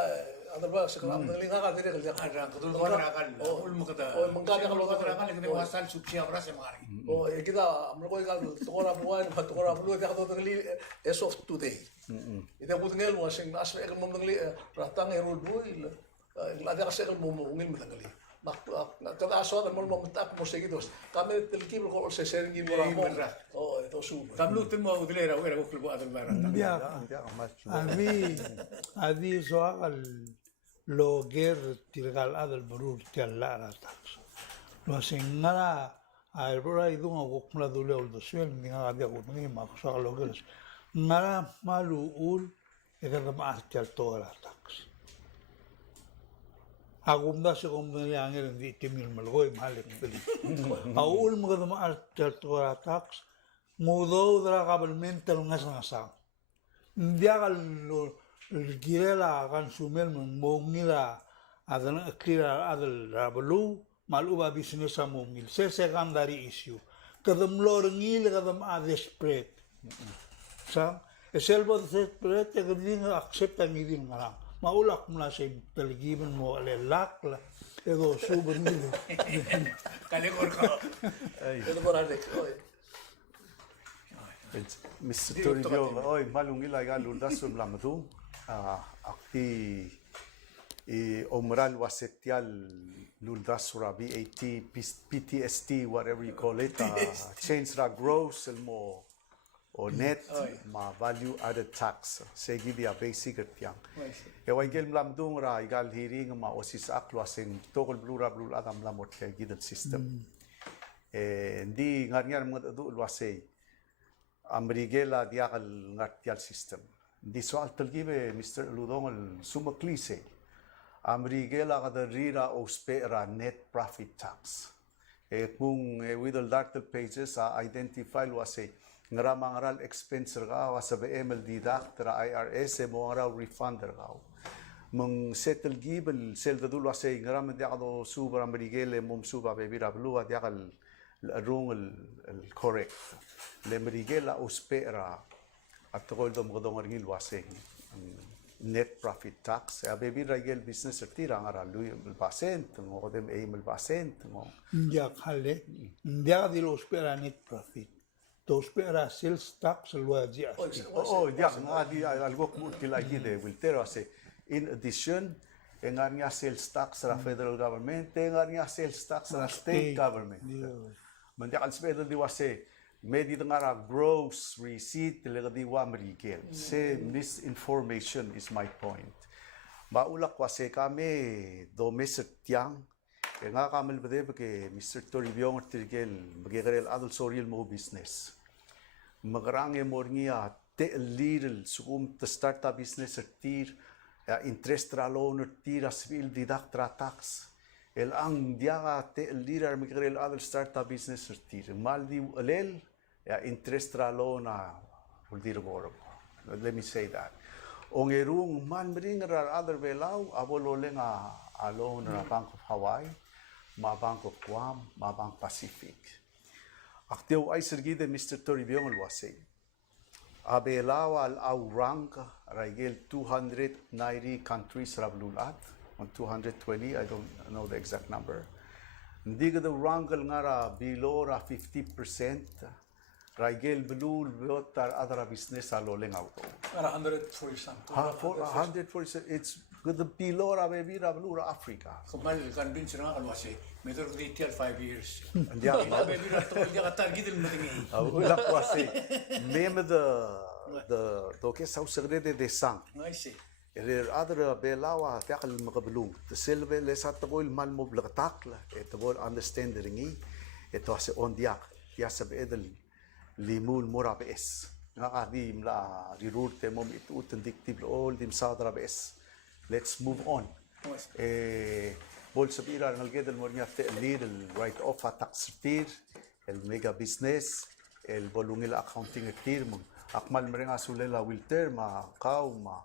adaba sa kalam de linga ka dire kal Ada kadul ko na kan. Ul mo kada. O mangkada Kalau kata kan kita wasal subsiya para sa mga. o kita amlo ko ikal tokora buwan tokora bulo de kato de as of today. Ida ko ngel mo sing asme ek mo ngli ratang erul buil. Ada kasi ek mo ngil matangali. Kada aso mo mo tak mo seguidos. Kami telkib ko se seringi mo mo. Oh, ito super. Kamlu tin mo udilera wera ko klubo adan baran. Adi soal loger tirgal adal barur tialara tax. Lo singara albora idunga gokmla dule ol dosel ninga adia gutngi maksa loger. Ngara malu ul ekada ma tial tora tax. Agumda se komdali angel di timil malgoy malik beli. Aul magada ma tial tora tax. Mudo dra kabel mental ngas-ngasa. Dia kalau girela akan sumel mengila adan kira adal rabelu malu ba bisnes sa mongil secondary issue kadam lorngil kadam ade spread sa eselbo spread te gading accept ang idin mara maulak mula sa pelgiban mo alelak la edo suber nilo Kalikor ka. Ito mo radek. Mr. Toribio, oi, malungila ga lulda sum lamdu. Akti omral wasetial lulda sura BAT, PTSD, whatever you call it. Change ra gross elmo o net ma value added tax. Segi dia basic at yang. Ewa igel lamdung ra igal hiring ma osis aklo asing tokol blura adam lamot kay gidan system. Hindi ngar mga adu wasay. Amerigela diakal ngartial system. Di soal talgibe Mr. Ludong al sumaklise. Amerigela kada rira o spera net profit tax. Kung with the dartel pages identify wase ngaral expense ka wasa BML deduct ra IRS mo ngaraw refunder ka. Mung settle gibel sel dadul wase ngaram diakado super Amerigele mum suba bebira blua diakal rung el correct. Le Amerigela o spera at tokol do mga ngil wase net profit tax. Baby ragel business tira ngara luy % mo dem aim % mo. Ndia kale ndia di lo spera net profit. To spera sales tax lo adia. Oh, dia ngadi algo kumutil lagi de will tell us in addition engar niya sales tax sa federal government, engar niya sales tax sa state government. Mandi al spera di wase Medi ngara gross receipt talaga diwa Amerigel. Se misinformation is my point. Maulak wase kami domestic tiang. Nga kamil bade ke Mr. Toribio Tirgel magigarel adult soril mo business. Magarange morngia te little sukum to start a business tir interest loan tir asbil didaktra tax. El ang dia te little magigarel adult start a business tir. Maldi alel interest loan uldir borok. Let me say that. Ongerung man bring other belau abololeng a loan na Bank of Hawaii, ma Bank of Guam, ma Bank Pacific. Aktiw ay sergide Mr. Toribio Alwase. Abelau al rank raigel 290 countries rablulat on 220, I don't know the exact number. Hindi ka daw rangal nga below 50%. Raigel belul beotar other business aloleng auto. 140 something. 140 it's good the below baby rablu Africa. Kumal kan bin sira kan wase. Meter detail 5 years. Dia Baby rato dia kata gidil matingi. ulak wase. Name the doke sau segre de sang. I see. other belawa takal makabulong. Silve le sa taboy mal mo blakatakla. Ito bol understand ringi. Ito sa ondiak. Tiya sa bedel limul mura bees. Nga kadim la rirurte mo ito utendictive all dim sa bees. Let's move on. Bol sa bira nalgedel mo niya lead right off tax tir el mega business el bolungila accounting tir mo akmal meringa sulela wilter ma kaw ma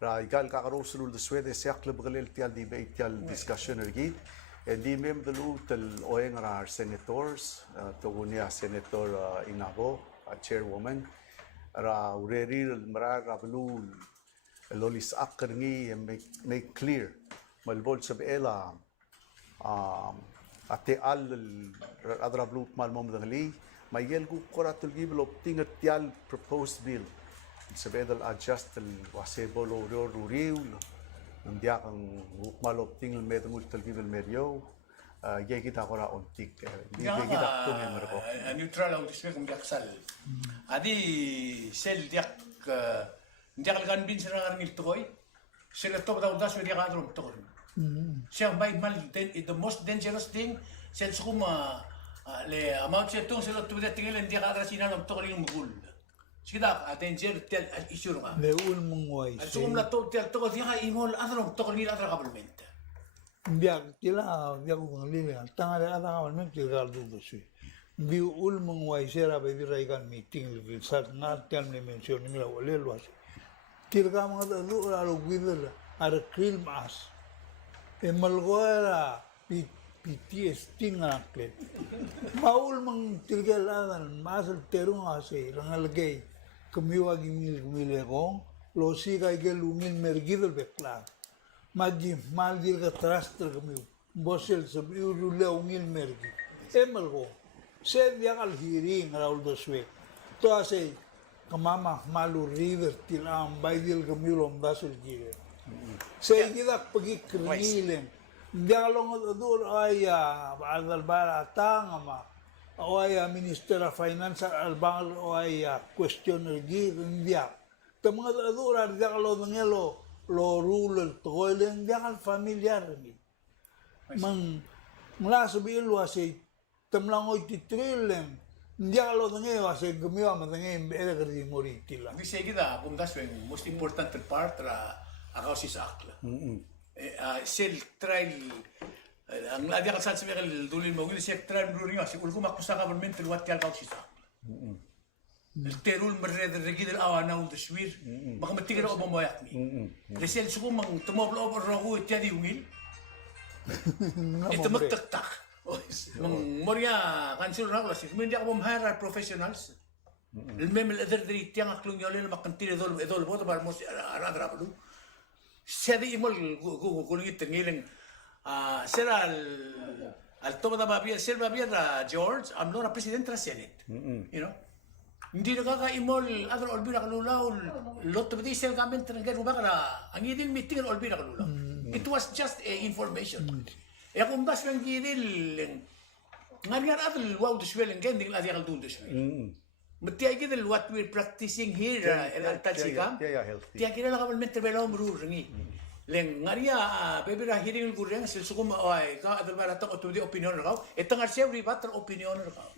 raigal kakarosul de swede siak lebrel tial debate tial discussion ergit and di mem de lutel oeng ra senators togunia senator Inabo chairwoman ra ureri mara blue lolis akerngi make clear malbol sa bela ate al adra blut mal mom dali mayel gu koratul giblo tinga tial proposed bill sa bedal adjust el wasebo lo ruriu nandia kang malop tingal medul tal gibel medio ye kita kora ontik ye kita tungen merko neutral au disme kum jaksal adi sel diak diak kan bin serang ngil toy sel top da udas we diak adrom toy siya by mal the most dangerous thing sel sukuma le amount siya tung sel tu dia tinggal diak adra sinan om toy mugul sida danger tel issue nga leul mungway sum la to tel to dia imol adrom toy ni adra kabulment biag tila biag kung lili tanga de ada kawan men tila du sui bi ul mungway sera be di raikan meeting le sat na tel ne mention ni la wale lo as tila mga da lu la lo gwidel ar krill mas emalgoera PTS tinga klet maul mang tila ladan masal terung ase rangalgay kamiwa gimil ko lo si kay gelungin mergidel bekla Magi malgir ka trastra kami bosel sa biurule ungil mergi emalgo se diakal hiring raul doswe to ase kamama malu river tilam baidil kami lom dasul gire se gidak pagi krilen dialong adur aya adal bara tangama oaya minister of finance albang oaya questioner gire ndia tamang adur diakalo ngelo lo ruler toilen jangan familiar ni mang mula sabihin lo asi tamlangoy titrilem dia lo dengue ase gemiwa madengue ere kerdi moriti la di seguida kum das wen most important part ra akaw si sakla sel trial ang ladi ka sa sabi kal dulin mo gil sek trial ruling asi ulkum akusa ka government wat kal kaw si sakla التيرول مريض الرجيل الأوانا والتشوير ما كم تيجي أبو ما يحمي رسالة شو من تمام الأب الرغو التالي ويل إنت متقطع من مريا كان شو الرغلة شيء من جاكم هاير بروفيشنالز المهم الأدر دري تيان أكلون يولين ما كنت تيجي ذول بوت بالموس أراد رابلو سيدي إمال كل يتنيلين سير التوب ده بابير سير بابير جورج I'm not a president of Senate you know hindi nakaka-imol adro olbira kalulaw lot of this government nga rubakala ang idil meeting ang olbira kalulaw it was just information kung das lang gidil ngar adro wow the swelling again ding adi kal dun the swelling mati gidil what we're practicing here el altasikam tiya kila government rebelo mru ringi leng ngaria bebira hearing gureng sil sukum ay ka adro bara ta to the opinion raw etang arsiya ribat opinion raw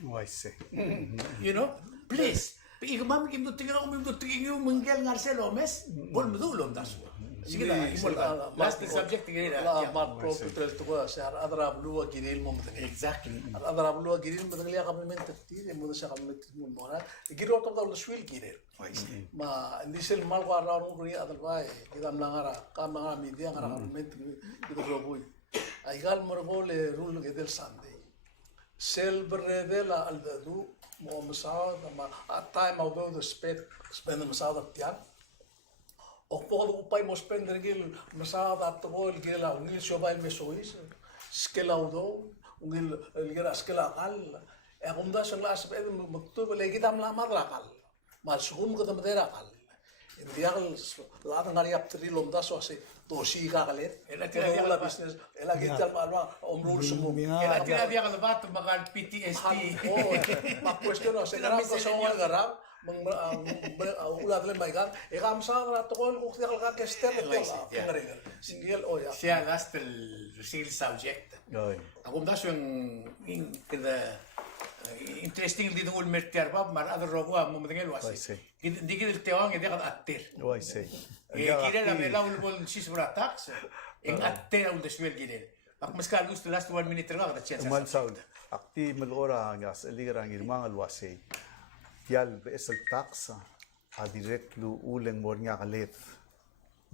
you know please, ikamam kim do tingin ako mim do tingin yung manggel Marcelo Mes, bol medulom daswa. Sige na, imol ka. Last subject tingin na. Mark Profitel to ko sa adra blua giril mo matangil. Exactly. Adra blua giril matangil ya kami menterti, mo sa kami menterti mo mora. Giro to ka swil giril. Ma hindi sel mal ko araw mo kuri adal bay. Kita mlangara, kamanga media ngara kami menterti dito roboy. Ay gal mo le rule gedel Sunday. Sel bredela al dadu mo masada ma at time although the spend the masada tiyan o po upay mo spend regil masada at tol gela ungil shobay mesois skela udo ungil gela skela kal e akunda sa las pe maktub le kita mlamar lakal mal sugum ka madera kal indial la ngariap trilom daso ase dosi ka kalet Ela tira la business ela kita malwa omrul sumo Ela tira dia kal bat magal PTSD. ma question o se grab ko sa mga garab ulat lang maikan kamsa na to kon ukti ka kester Ay, yeah. ngarigal single o ya Siya last el real subject. Oy. Ako das yung kada interesting dito ul mertiar pa mar other rogo mo matengel I wasi. see. Di kita tewang ide kat atter. Oh, I see. Kira la mela ul bol sis tax. En atter ul deswel gide. Ak mas kal gusto last 1 minute lang kada chance. Uman saud. Akti malora nga sa ligarang irmang alwase. Tial beesal tax a direct lu uleng mor nga kalit.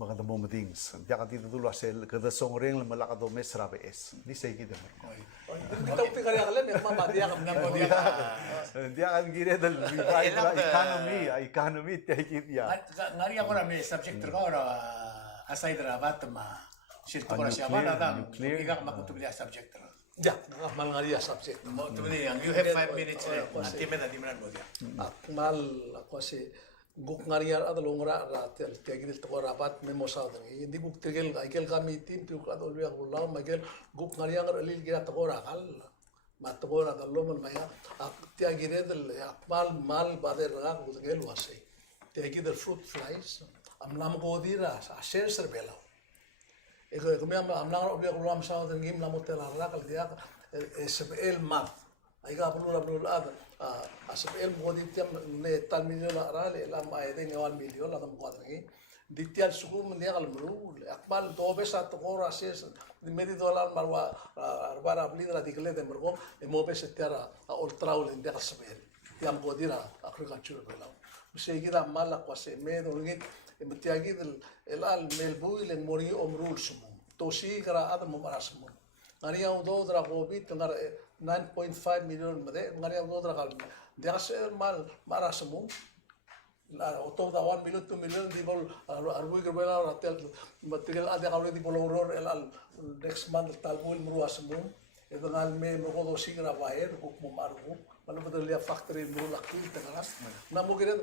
Mga damo madings. Diya ka dito dulo asel kada songring malaka do mes rabe es. Di say kita mo. bitaw ti kaya kalen mama dia kam Nang mo dia. Diya kan gire dal economy tiya kitya. Ngari ako na may subject ko ora aside ra bat ma sirto ko siya ba na nuclear. Iga makutubli subject ra. ya mal ngaria subject Mo tubli ang you have 5 minutes na. Ati men di man mo dia. mal ako si guk ngariar adalo ngara ratel tegil to rapat memo saudang hindi guk tegel aikel kami tim tu ka dolbi ang ulang magel guk ngariar alil gira to rakal mat to ra dallo man maya tegire del mal bader ra guk tegel wase tegil del fruit flies amlam ko dira sa share ser bela eko kami amlang obi ulam saudang gim lamot tel rakal dia SPL mat ay ka perlu ad SPL mo ditiam ne tal milyon aral elam ay de 1 milyon lam ko adangi ditial suku mendia kal melu akmal dobe sa to ora ses de medi dolar marwa arbara blidra dikle de mergo e mo be setara ultraul india SPL tiam ko dira agriculture bela مسيجي مالك وسمين ولقيت متياجي الال ملبوي لموري امرول سمو توشي كرا ادم مراسمو غاريا ودو درا غوبي تنغر 9.5 مليون مده غاريا ودو درا قال داس مال مراسمو لا اوتو دا 1 مليون 2 مليون دي بول اربوي كربلا راتل ماتيريال ادي قاولي دي بول اورور الال next month talbul muruasmو itu ngal me mo sigra baer kuk mo maru malu betul lihat factory muru lakil tengah na mo kira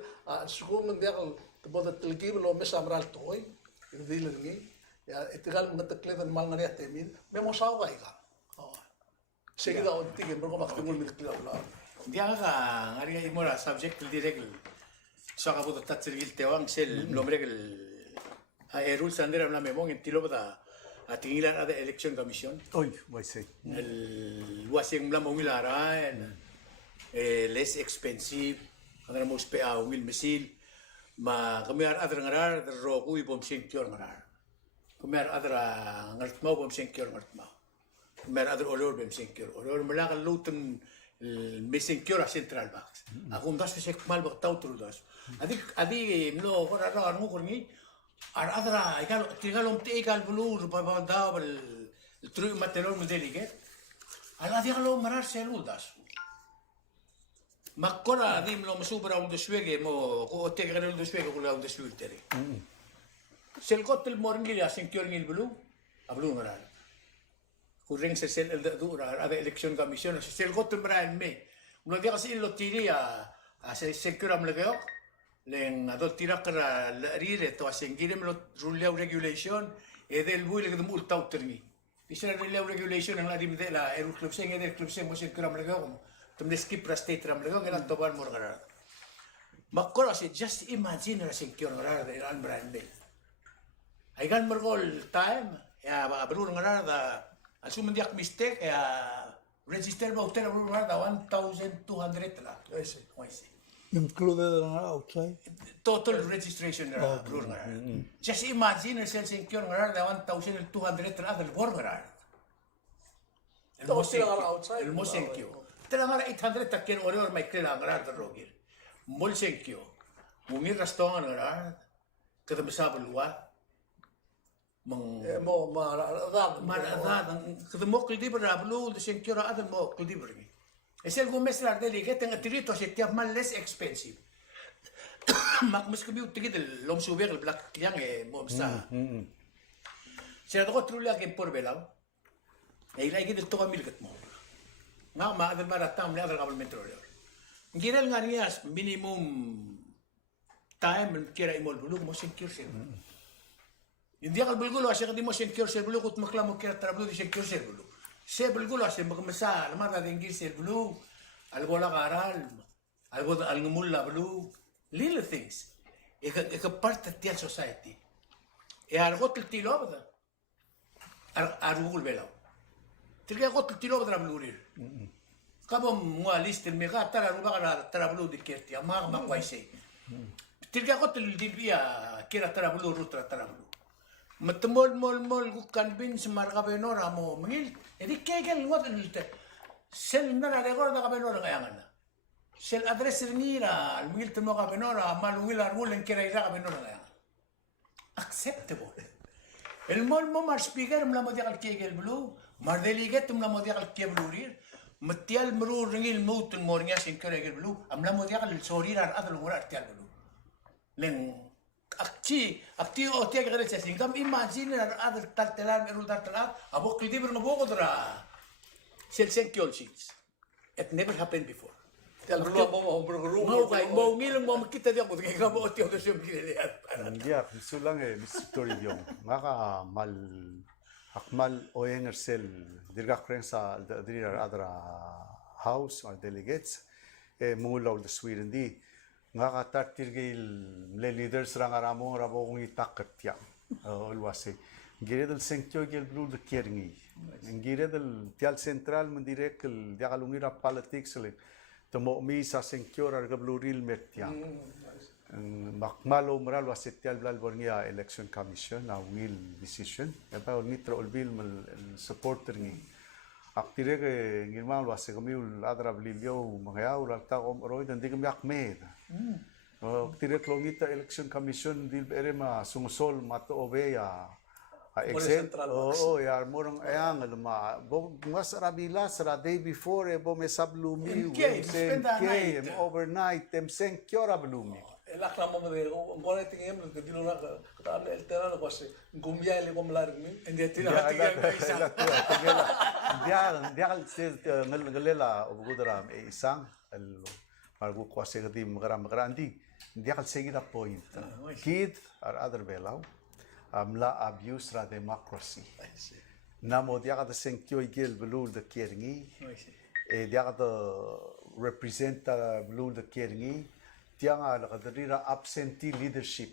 suku mendia kal boda telki lo mes amral toy itu lagi ya itigal mengetekle dan mal ngari temin me mo saw kai ka seguida onti que mergo maktimul milkila ular Dia ka ngari mo ra subject direct. So ka puto tatsigil tewang sel nombre el erul sandera na memong intilo bata atingilan ada election commission. Oy, I see. El wasing mla mo wilara less expensive ang mo spe a wil misil ma kami ar adra ngarar ro ku ibom singkyor ngarar. Kami ar adra ngartma bom singkyor ngartma. Kami ar adra olor bom singkyor. Olor mala ka lutun missing cure central box. Ako das se mal botau trudas. Adi no ora ora no kurni. Ar adra ikal tigalom te ikal blur pa da el tru material modeli ke. Ala di alo marar seludas. Makkora di mo masubra un deswege mo ko te gano un deswege ko la un deswiltere. Sel kotel morngi ya sin cure ngil blue. Ablu marar. Kurang sesel el dura ada election commission sesel gotul merain me ulah dia kasi lo tiri a se securam legeo len adol tira kara rire to asengire lo rule regulation e del buile que multa uterni bisa rule regulation ang ladim de la el club seng del club seng mo securam legeo tum de skip state ram legeo que la tobar morgara makora se just imagine la securam rara de an brand me ay gan mergol time ya abru ngara da Asum diak mistake ya register ba hotel ba 1200 la. I see. Included outside. Total registration na bruna. Just imagine el sencillo na 1200 la del borgar. El outside. El mosenkyo. Tela ngara 800 takken ore may klela ngara der rogir. Mol senkyo. Mungir restaurant ngara kada masabal wa mo Maradad, kada mo kli dibra blu de senkyo ra adan mo kli dibra. Es el gomes la de liget en atirito se tiap mal less expensive. Mak mas kabi utigid el lom suber el black yang mo sa. Sira to trulla que por belao. E ila gid el to milket mo. Na ma adal maratam le adal qabl metro. Ngirel nganias minimum time kira imol bulu mo senkyo sen. Hindi ka bulgulo asya kadi mo senkyor sel bulu kut maklamo kira trablu di senkyor sel bulu. Se bulgulo asya magmasa lamar da dengir sel bulu. Algo la karal. Algo al ngumulla bulu. little things. Eka parte of the society. E argot il tilo abda. Arugul belaw. Tilga got il tilo abda blurir. Kabo mua listin mega tara ruba tara blu di kerti. Ama makwaisi. Tilga got il dilbia kira tara blu rutra tara blu. Mol gukan bin semarga benora mo mengil. Jadi kegel ngot il sel nara regor da benora kayangana. Sel adres ngira mengil temo ka benora mal wilar wulen kira ira benora kayangana. Acceptable. El mol mo mar speaker mla mo dial kegel blu, mar delegate mla mo dial keblurir. Metial mru ringil mutun mornya sin kegel blu, amla mo dial sorir adal ngura tial blu. Len akti o tiag gare sa singam imagine adal taltelar meru taltelar abo klidibr no bogo dra. Sel senkol sheets. It never happened before. Tial belu mo berguru. Mau kay mau ngilong mo kita dia mo kay mo tiyo to siyem kilele. Dia sulang Mr. Tori Biong. Maka mal akmal oyengersel dirga krensa dirira adra house or delegates mulaw the Sweden di nga katartirgil le leaders rangaramo rabo kung itakatya olwase giredel senkyo gel blue the keringi giredel tial central mandirek dia kalungira politics le tomo mi sa senkyo ar gabluril metya makmalo moral wasetial blal bornia election commission na will decision eba nitro olbil supporter ngi aktire ke ngirma wase kami ul adra blilio mga ul ta om roy dan digam yakmed aktire klongita election commission dil berema sungsol mato obeya exit ya morong ayang alma bo masarabila sara day before bo me sablumi overnight tem senkyora blumi Elak lama mo de ngone tingem ke dilo na ka el terano kasi gumya ile kom larmi. Hindi tila tingem ka isa. Dia ngalela ubudram isang al margo kwase kati magaram andi dia kal segida point kid or other belau amla abuse ra democracy namo dia ka senkyo igel blue the keringi dia ka representa blue the keringi dia nga nakadrira absentee leadership.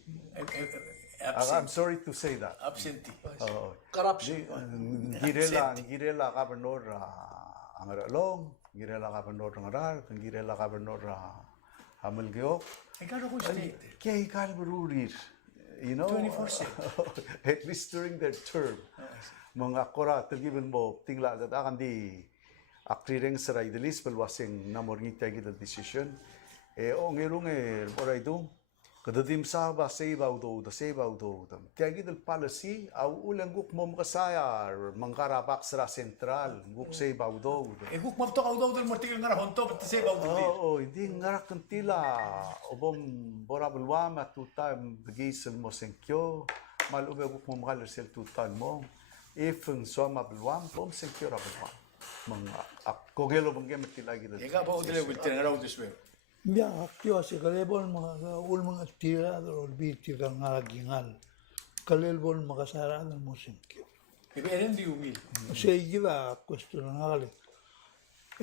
I'm sorry to say that. Absentee. Corruption. Girela gobernador ang Aralong, girela gobernador ng Arar, girela gobernador Hamalgyo. Ikaw ko state. Kaya ikaw marurir. You know, 24/7. at least during their term. Mga kora, tagiban mo, tingla, akan di akrireng saray, the least balwasing namorngita gita decision. Ngirong oray do, kadadim sa ba save do, the save do. Tiagi del policy, ulang guk mo makasayar, mangkarabak sa sentral, guk save do. Guk mabto ka do del mortigil nga honto pat save do. Oo, hindi ngarak ng tila. Obom borabulwa matutam bagisan mo senkyo, malube guk mo makalasel tutan mo. If so mabulwam, bom senkyo rabulwam. Mga kogelo bangge matilagi del. Ika ba udele wilten nga raw diswe. Ya, kyo si kalebol mga mga tira o biti kang ngagingal. Kalebol makasara ng musikyo. Ibe eren di umil. Say gila question ngali.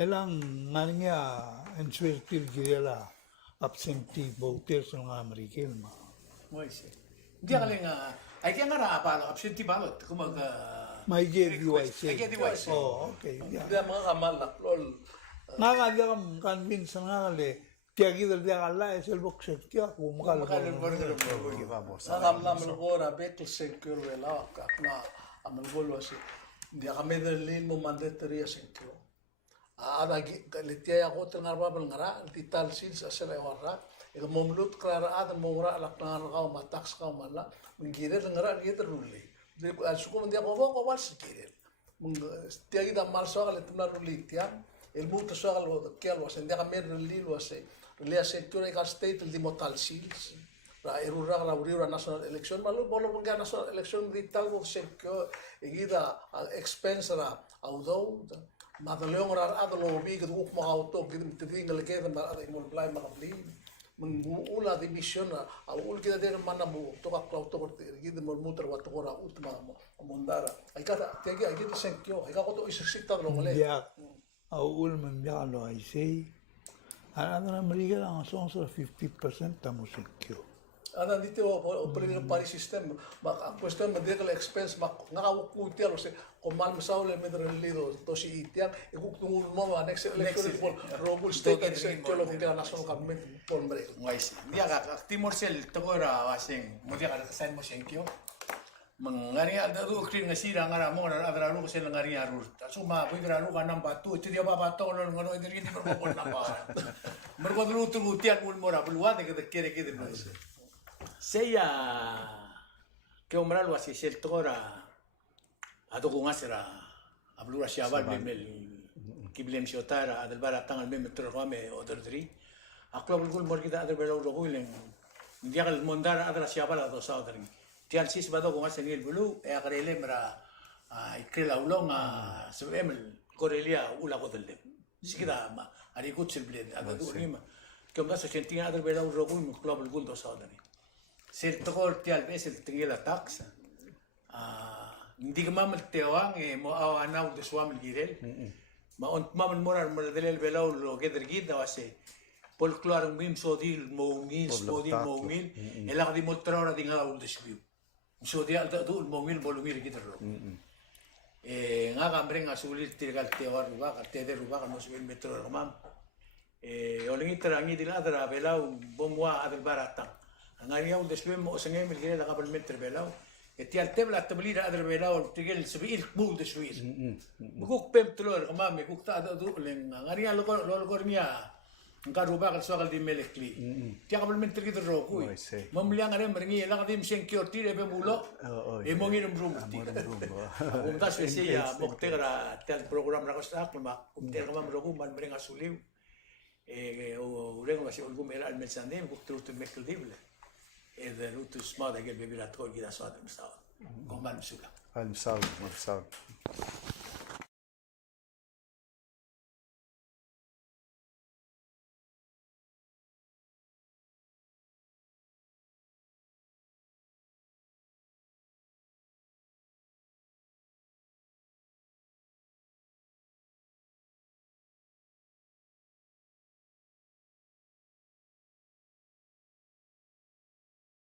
Elang nganya en swirtil gila absentee voters ng American ma. Moise. Hindi ka lang ay kaya nga ra palo absentee ballot kumaga May GDYC. GDYC. Oh, okay. Dia mga kamalak lol. Nakagam convince ngali. Kaya kita dia kala es el boxer kya kumakal. Nakam melgora betul secure wala ka na amelgol wasi. Dia kami dalin mo mandatory secure. Ada litia ako tengar babal ngara tital sin sa sela wara. Ika momlut klara ada mora alak na ka matax ka mala. Mingire ngara dia teruli. Dia suko dia ko ko was kire. Dia kita marso ka letumna ruli tiam. El muto so algo que algo se deja mer lilo ase le secure ka state di motal seals ra erura ra uriura national election malu bolo nga national election di tal wo secure igida expense ra audo madaleon ra adalo bi gud uk ma auto gid mitdinga le keda ma ada multiply ma qabli mengula di mission au ul kita der mana mu to ka auto gid mo mutar wa to ra utma mondara ai ka tegi ai gid secure ai ka ko to isik ta lo le أقول من بيعلو هيسي Ada Amerika lang ang 50% tamo sikyo. Ana dito operating party system mak question medical expense mak ngakawukutial kasi kumal masaule medre lido to si itian ikutungul mo next election for robul state and central of the national government for break. Wais. Dia ka Timor Sel tokora wasing mo dia ka sign mo senkyo. Mangari ada tu kring ngasira ngara mo na adra lu kasi ngari arur. Suma ko idra lu kanam batu itu dia baba to no ngono idri ni berbobot napa. Mergo lu tu utian ul mora bulwa de que quiere que de Saya que umbral lo así el tora a to con asera a blura shabal memel kiblem shotara adel bara tangal memel trogame o derdri a club gol morgida adel belo lo gulen dia el mondar adra shabal a dos adri tial sis bado con asen el bulu e agrele mra a ikrela ulonga sebemel corelia ula godelle sikida ma ari kutsel bled ada du rima que umda 80 adel belo lo gul club gol dos adri Ser tokol tial bes el tingela tax. Hindi ka mamal tewang mo awanaw de swam girel. Ma ont mamal morar mo del belaw lo geder gida wase. Pol klarong bim sodil mongil sodil mongil. Ela di motrora di ngaw de sbiu. Sodil alta dul mongil bolumir gida ro. Nga kambreng asulit tigal tewar ruba ka teder ruba ka no sbil metro romam. Olingi terangi diladra belaw bomwa adel baratang. Ngari au desbem mo sangem el gele la kapal meter belaw eti al tebla tablira adre belaw tigel sbil bul deswir bukuk pem tlor kama me kuk ta du len ngari al lo gormia ngaru ba kal sogal di melekli ti kapal meter gid ro ku mamliang are meringi la kadim sen kiorti re be mulo e mo ngirum rum ti um ta se ya moktegra tel program ra kosta ma um tel kama ro ku man brenga suliu o rengo ma se ulgum era al melsandem kuk trut mekel dible إذا نوتو سماده قلبي بلا تقول كذا صادم مستوى قومان مسؤولة المساوي